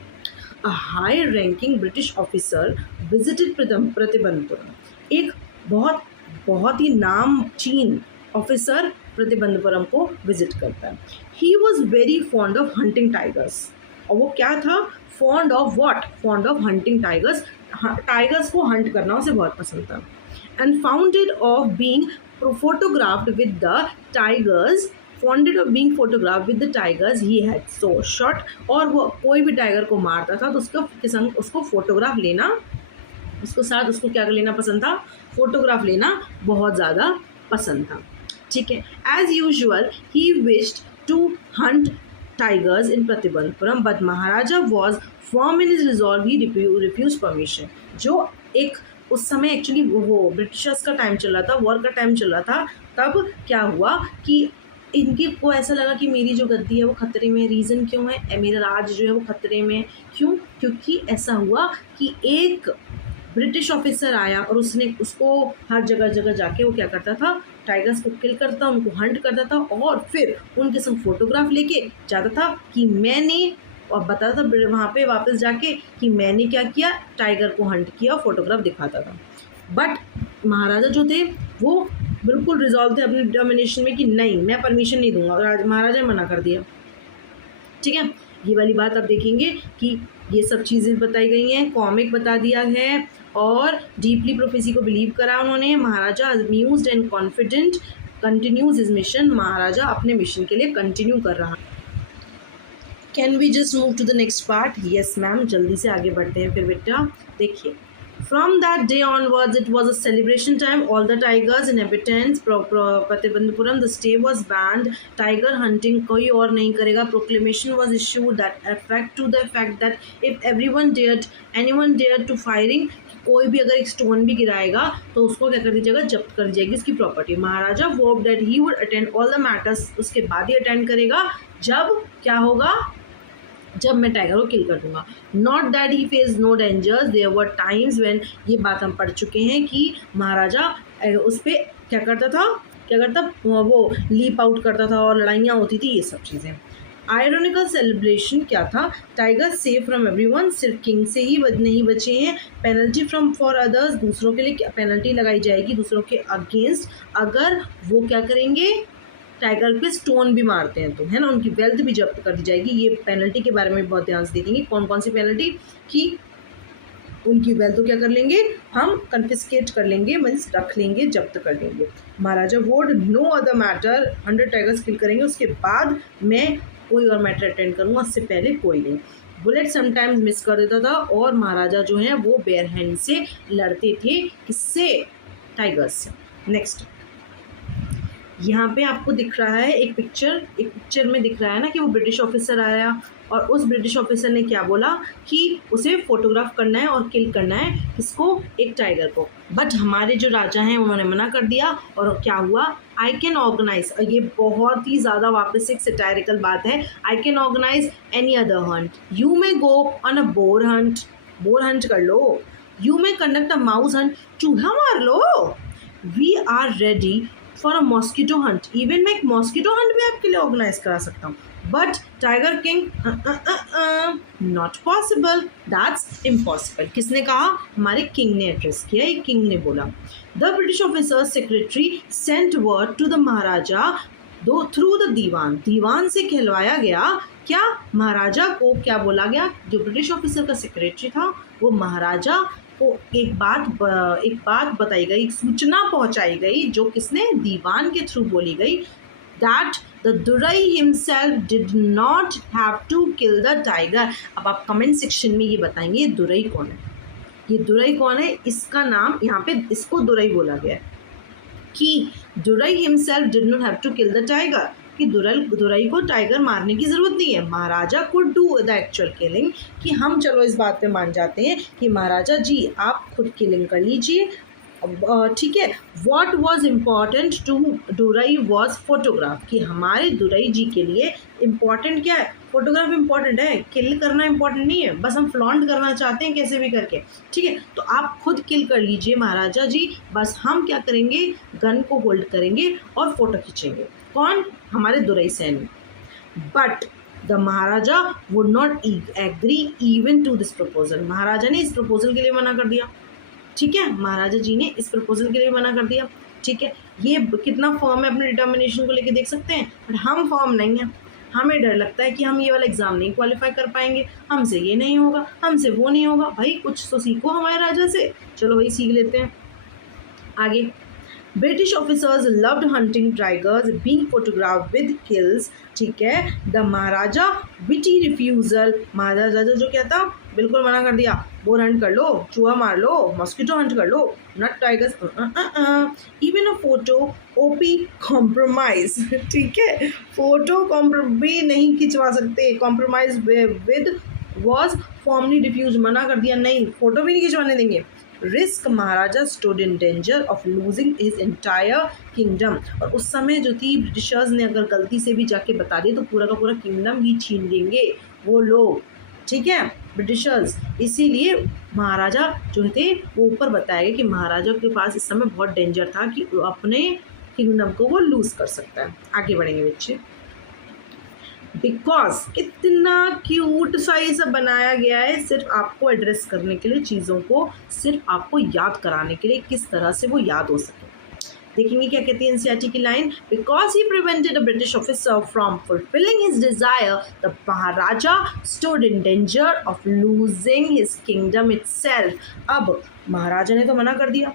A high ranking British officer visited Pratibandapuram, एक बहुत ही नामचीन ऑफिसर प्रतिबंधपुरम को विजिट करता है। He was very fond of hunting tigers, और वो क्या था, फॉन्ड ऑफ हंटिंग टाइगर्स को हंट करना उसे बहुत पसंद था। And founded of being photographed with the tigers he had so shot, और वो कोई भी टाइगर को मारता था तो उसको फोटोग्राफ लेना, उसको क्या लेना पसंद था, फोटोग्राफ लेना बहुत ज़्यादा पसंद था। ठीक है, as usual he wished to hunt tigers in Pratibandpuram, but Maharaja was firm in his resolve. He refused permission. जो एक उस समय एक्चुअली वो ब्रिटिशर्स का टाइम चल रहा था, वॉर का टाइम चल रहा था, तब क्या हुआ कि इनकी को ऐसा लगा कि मेरी जो गद्दी है वो खतरे में। रीज़न क्यों है, मेरा राज जो है वो खतरे में, क्यों? क्योंकि ऐसा हुआ कि एक ब्रिटिश ऑफिसर आया और उसको हर जगह जाके वो क्या करता था, टाइगर्स को किल करता, उनको हंट करता था, और फिर उनके संग फोटोग्राफ लेके जाता था कि मैंने, और बताता था वहाँ पे वापस जाके कि मैंने क्या किया, टाइगर को हंट किया, फोटोग्राफ दिखाता था। बट महाराजा जो थे वो बिल्कुल रिजॉल्व थे अपनी डिटर्मिनेशन में कि नहीं, मैं परमिशन नहीं दूंगा, और महाराजा ने मना कर दिया। ठीक है, ये वाली बात आप देखेंगे कि ये सब चीज़ें बताई गई हैं, कॉमिक बता दिया है, और डीपली प्रोफेसी को बिलीव करा उन्होंने। Maharaja amused and confident continues his mission, Maharaja अपने मिशन के लिए कंटिन्यू कर रहा। Can we just move to the next part? Yes ma'am, जल्दी से आगे बढ़ते हैं फिर बेटा। देखिए, From that day onwards, it was a celebration time. All the tigers, inhabitants, Pratibandpuram, the stay was banned. Tiger hunting कोई और नहीं करेगा. Proclamation was issued to the effect that if anyone dared to firing, कोई भी अगर एक stone भी गिराएगा तो उसको क्या कर दी जाएगा, जब्त कर दी जाएगी इसकी property. Maharaja hope that he would attend all the matters, उसके बाद ही अटेंड करेगा जब क्या होगा, जब मैं टाइगर को किल कर दूंगा। Not that he face no dangers, there were times when, ये बात हम पढ़ चुके हैं कि महाराजा उस पर क्या करता वो लीप आउट करता था और लड़ाइयाँ होती थी, ये सब चीज़ें। आयरनिकल सेलिब्रेशन क्या था, टाइगर सेव फ्रॉम एवरीवन, सिर्फ किंग से ही नहीं बचे हैं। पेनल्टी फॉर अदर्स, दूसरों के लिए पेनल्टी लगाई जाएगी, दूसरों के अगेंस्ट, अगर वो क्या करेंगे, टाइगर पे स्टोन भी मारते हैं तो, है ना, उनकी वेल्थ भी जब्त कर दी जाएगी। ये पेनल्टी के बारे में बहुत ध्यान से देखेंगे, कौन कौन सी पेनल्टी, कि उनकी वेल्थ तो क्या कर लेंगे, हम कन्फिस्केट कर लेंगे, मीन्स रख लेंगे, जब्त कर लेंगे। Maharaja would no other matter, 100 tigers kill करेंगे, उसके बाद मैं कोई और मैटर अटेंड करूँगा, उससे पहले कोई नहीं। बुलेट समटाइम्स मिस कर देता था और महाराजा जो है वो बेयर हैंड से लड़ते थे, किससे? टाइगर्स से। नेक्स्ट, यहाँ पे आपको दिख रहा है एक पिक्चर में दिख रहा है ना कि वो ब्रिटिश ऑफिसर आया और उस ब्रिटिश ऑफिसर ने क्या बोला कि उसे फोटोग्राफ करना है और किल करना है, किसको? एक टाइगर को। बट हमारे जो राजा हैं उन्होंने मना कर दिया और क्या हुआ? आई कैन ऑर्गेनाइज, ये बहुत ही ज़्यादा वापस एक सटायरिकल बात है, I can organise any other hunt, you may go on a boar hunt कर लो, you may conduct a mouse hunt, चूहा मार लो, we are ready for a mosquito hunt, even मैं एक मॉस्किटो हंट भी आपके लिए ऑर्गेनाइज करा सकता हूँ। But tiger king, not possible, that's impossible. किसने कहा? हमारे किंग ने एड्रेस किया, एक किंग ने बोला। The British officer secretary sent word to the Maharaja though through the दीवान से कहलवाया गया, क्या? महाराजा को क्या बोला गया? जो ब्रिटिश ऑफिसर का सेक्रेटरी था वो महाराजा को एक बात बताई गई, एक सूचना पहुंचाई गई, जो किसने? दीवान के थ्रू बोली गई, that the Durai himself did not have to kill the tiger. अब आप कमेंट सेक्शन में ये बताएंगे ये दुरई कौन है, ये दुरई कौन है? इसका नाम यहाँ पे, इसको दुरई बोला गया है कि Durai himself did not have to kill the tiger, कि दुरई को टाइगर मारने की ज़रूरत नहीं है, Maharaja could do the actual killing. कि हम चलो इस बात पे मान जाते हैं कि महाराजा जी आप खुद किलिंग कर लीजिए, ठीक है। What was important to Durai was photograph, कि हमारे दुरई जी के लिए इम्पॉर्टेंट क्या है? फोटोग्राफ इम्पॉर्टेंट है, किल करना इम्पॉर्टेंट नहीं है, बस हम फ्लॉन्ट करना चाहते हैं कैसे भी करके, ठीक है। तो आप खुद किल कर लीजिए महाराजा जी, बस हम क्या करेंगे? गन को होल्ड करेंगे और फोटो खींचेंगे। कौन? हमारे दुरई सैनिक। But the Maharaja would not agree even to this proposal, Maharaja ने इस प्रपोजल के लिए मना कर दिया, ठीक है। महाराजा जी ने इस प्रपोजल के लिए मना कर दिया, ठीक है। ये कितना फर्म है अपने डिटर्मिनेशन को लेके, देख सकते हैं। बट हम फर्म नहीं है, हमें डर लगता है कि हम ये वाला एग्ज़ाम नहीं क्वालिफाई कर पाएंगे, हमसे ये नहीं होगा, हमसे वो नहीं होगा। भाई कुछ तो सीखो हमारे राजा से, चलो भाई सीख लेते हैं। आगे, British officers loved hunting tigers being photograph with kills, ठीक है। द महाराजा विटी रिफ्यूजल, महाराजा जो क्या था? बिल्कुल मना कर दिया, बोर हंट कर लो, चूहा मार लो, मॉस्किटो हंट कर लो, not tigers, even a photo op compromise, ठीक है। फोटो भी नहीं खिंचवा सकते, compromise with was formally refuse, मना कर दिया, नहीं फोटो भी नहीं खिंचवाने देंगे। Risk, Maharaja stood in danger of losing his entire kingdom, और उस समय जो थी ब्रिटिशर्स ने अगर गलती से भी जाके बता दिया तो पूरा का पूरा किंगडम ही छीन लेंगे वो लोग, ठीक है, ब्रिटिशर्स। इसीलिए महाराजा जो थे वो ऊपर बताया गया कि महाराजा के पास इस समय बहुत डेंजर था कि अपने किंगडम को वो लूज कर सकता है। आगे बढ़ेंगे बच्चे। बिकॉज कितना क्यूट सा ये सब बनाया गया है, सिर्फ आपको एड्रेस करने के लिए, चीज़ों को सिर्फ आपको याद कराने के लिए, किस तरह से वो याद हो सके। देखेंगे क्या कहती है एनसीईआरटी की line, because he prevented a British officer from fulfilling his Dzire the Maharaja stood in danger of losing his kingdom itself. अब महाराजा ने तो मना कर दिया,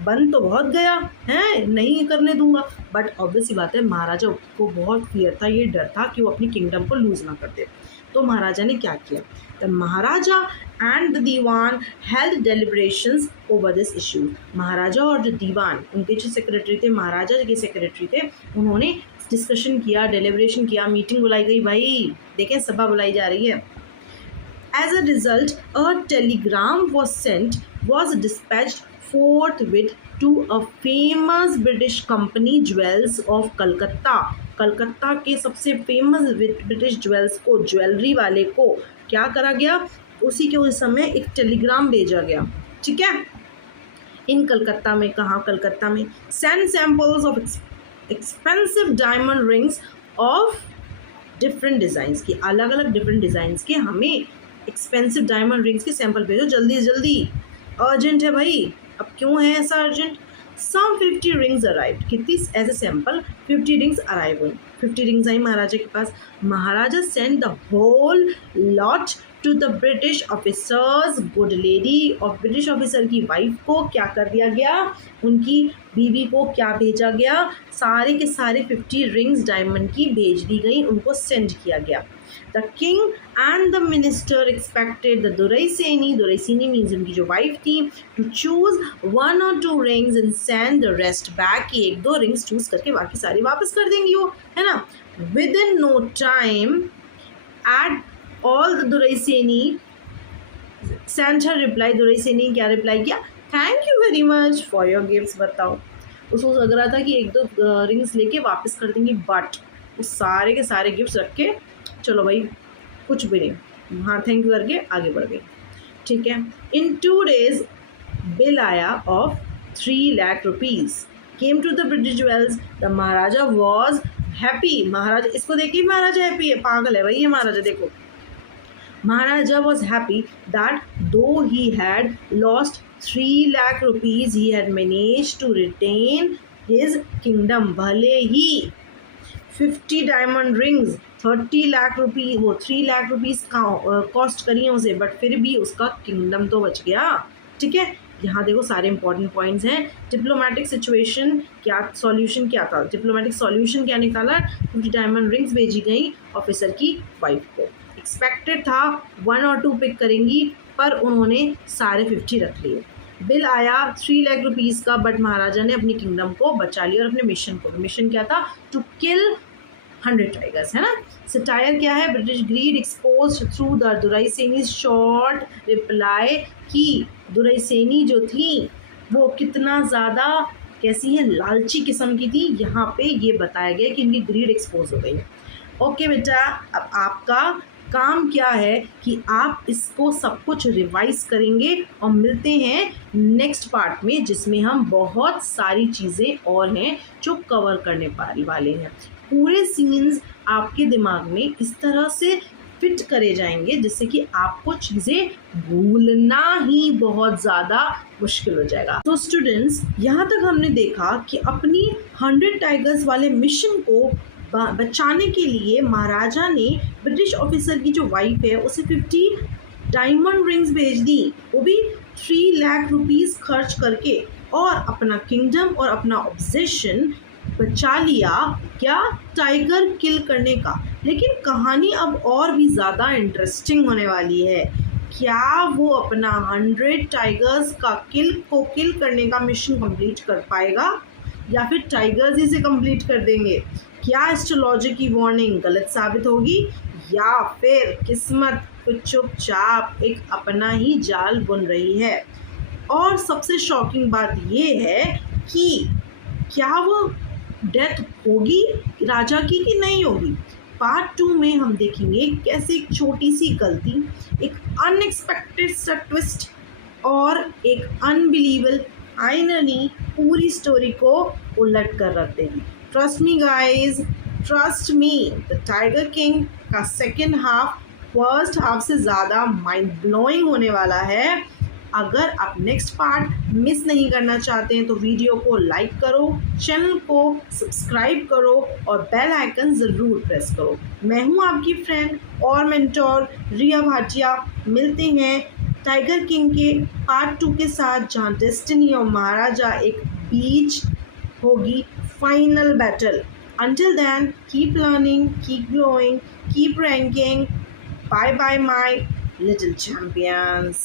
बन तो बहुत गया है, नहीं करने दूंगा, बट ऑब्वियस ही बात है महाराजा को बहुत फियर था, ये डर था कि वो अपनी किंगडम को लूज ना कर दे। तो महाराजा ने क्या किया? The Maharaja and the Dewan held deliberations over this issue. Maharaja और जो दीवान, उनके जो सेक्रेटरी थे, महाराजा के सेक्रेटरी थे, उन्होंने डिस्कशन किया, डेलिब्रेशन किया, मीटिंग बुलाई गई, भाई देखें सभा बुलाई जा रही है। As a result, a telegram was dispatched forthwith to a famous British company Jewels of Calcutta। Calcutta के सबसे फेमस ब्रिटिश ज्वेल्स को, ज्वेलरी वाले को क्या करा गया? उसी के उस समय एक टेलीग्राम भेजा गया, ठीक है। इन कलकत्ता में, कहाँ कलकत्ता में, send samples of expensive diamond rings of different designs की, अलग अलग डिफरेंट डिज़ाइंस के हमें एक्सपेंसिव डायमंड रिंग्स के सैंपल भेजो, जल्दी से जल्दी, अर्जेंट है भाई। अब क्यों है ऐसा अर्जेंट? सम 50 रिंग्स अराइव, कितनी as a sample 50 rings arrive हुई, 50 रिंग्स आई महाराजा के पास। Maharaja send the whole lot to the British officers good lady, और ब्रिटिश ऑफिसर की वाइफ को क्या कर दिया गया? उनकी बीवी को क्या भेजा गया? सारे के सारे 50 रिंग्स डायमंड की भेज दी गई, उनको सेंड किया गया। The king and the minister expected the Duraiseni means उनकी जो वाइफ थी to choose 1 or 2 rings and send the rest back, कि 1-2 रिंग्स चूज करके बाकी सारी वापस कर देंगी वो, है ना। Within no time at all the Duraiseni sent her reply, Duraiseni क्या रिप्लाई किया, thank you very much for your gifts. बताओ, उसको लग रहा था कि 1-2 रिंग्स लेके वापस कर देंगी, बट उस सारे के सारे गिफ्ट्स रख के चलो भाई कुछ भी नहीं, हाँ थैंक यू करके आगे बढ़ गई, ठीक है। इन 2 days बिल आया of 3 lakh rupees came to the British jewels, the Maharaja was happy. Maharaja, इसको देखिए महाराजा हैप्पी है, पागल है भाई ये महाराजा, देखो Maharaja was happy that though he had lost 3 lakh rupees, he had managed to retain his kingdom. भले ही 50 diamond rings 30 लाख रुपीज़, वो 3 लाख रुपीज़ कॉस्ट करी है उसे, बट फिर भी उसका किंगडम तो बच गया, ठीक है। यहाँ देखो सारे इंपॉर्टेंट पॉइंट्स हैं। डिप्लोमेटिक सिचुएशन क्या, सॉल्यूशन क्या था, डिप्लोमेटिक सॉल्यूशन क्या निकाला, 50 डायमंड रिंग्स भेजी गई ऑफिसर की वाइफ को। एक्सपेक्टेड था 1 or 2 पिक करेंगी, पर उन्होंने सारे 50 रख लिए। बिल आया 3 लाख रुपीज़ का, बट महाराजा ने अपनी किंगडम को बचा लिया और अपने मिशन को, मिशन क्या था, टू किल 100 टाइगर्स, है ना। सटायर क्या है, British greed expose through the Duraiseni short reply, कि दुरईसेनी जो थी वो कितना ज़्यादा कैसी है, लालची किस्म की थी। यहाँ पे ये बताया गया कि इनकी ग्रीड एक्सपोज हो गई है। ओके बेटा, अब आपका काम क्या है कि आप इसको सब कुछ रिवाइज करेंगे और मिलते हैं नेक्स्ट पार्ट में, जिसमें हम बहुत सारी चीज़ें और हैं जो कवर करने वाले हैं। पूरे सीन्स आपके दिमाग में इस तरह से फिट करे जाएंगे जिससे कि आपको चीज़ें भूलना ही बहुत ज़्यादा मुश्किल हो जाएगा। तो स्टूडेंट्स, यहाँ तक हमने देखा कि अपनी 100 टाइगर्स वाले मिशन को बचाने के लिए महाराजा ने ब्रिटिश ऑफिसर की जो वाइफ है उसे 50 डायमंड रिंग्स भेज दी, वो भी 3 लाख रुपीज़ खर्च करके, और अपना किंगडम और अपना ऑब्सेशन बचा लिया, क्या, टाइगर किल करने का। लेकिन कहानी अब और भी ज़्यादा इंटरेस्टिंग होने वाली है। क्या वो अपना 100 टाइगर्स का किल करने का मिशन कंप्लीट कर पाएगा, या फिर टाइगर्स ही से कंप्लीट कर देंगे? क्या एस्ट्रोलॉजी की वार्निंग गलत साबित होगी, या फिर किस्मत कुछ चुपचाप एक अपना ही जाल बुन रही है? और सबसे शॉकिंग बात ये है कि क्या वो डेथ होगी राजा की कि नहीं होगी। पार्ट 2 में हम देखेंगे कैसे एक छोटी सी गलती, एक अनएक्सपेक्टेड सा ट्विस्ट और एक अनबिलीवेबल फाइनली पूरी स्टोरी को उलट कर रख देगी। Trust me guys, trust me, the tiger king का सेकेंड हाफ फर्स्ट हाफ से ज़्यादा माइंड ब्लोइंग होने वाला है। अगर आप नेक्स्ट पार्ट मिस नहीं करना चाहते हैं तो वीडियो को लाइक करो, चैनल को सब्सक्राइब करो और बेल आइकन ज़रूर प्रेस करो। मैं हूं आपकी फ्रेंड और मेंटोर रिया भाटिया। मिलते हैं टाइगर किंग के पार्ट 2 के साथ, जहां डेस्टिनी और महाराजा एक बीच होगी final battle. Until then, keep learning, keep growing, keep ranking. Bye bye my little champions.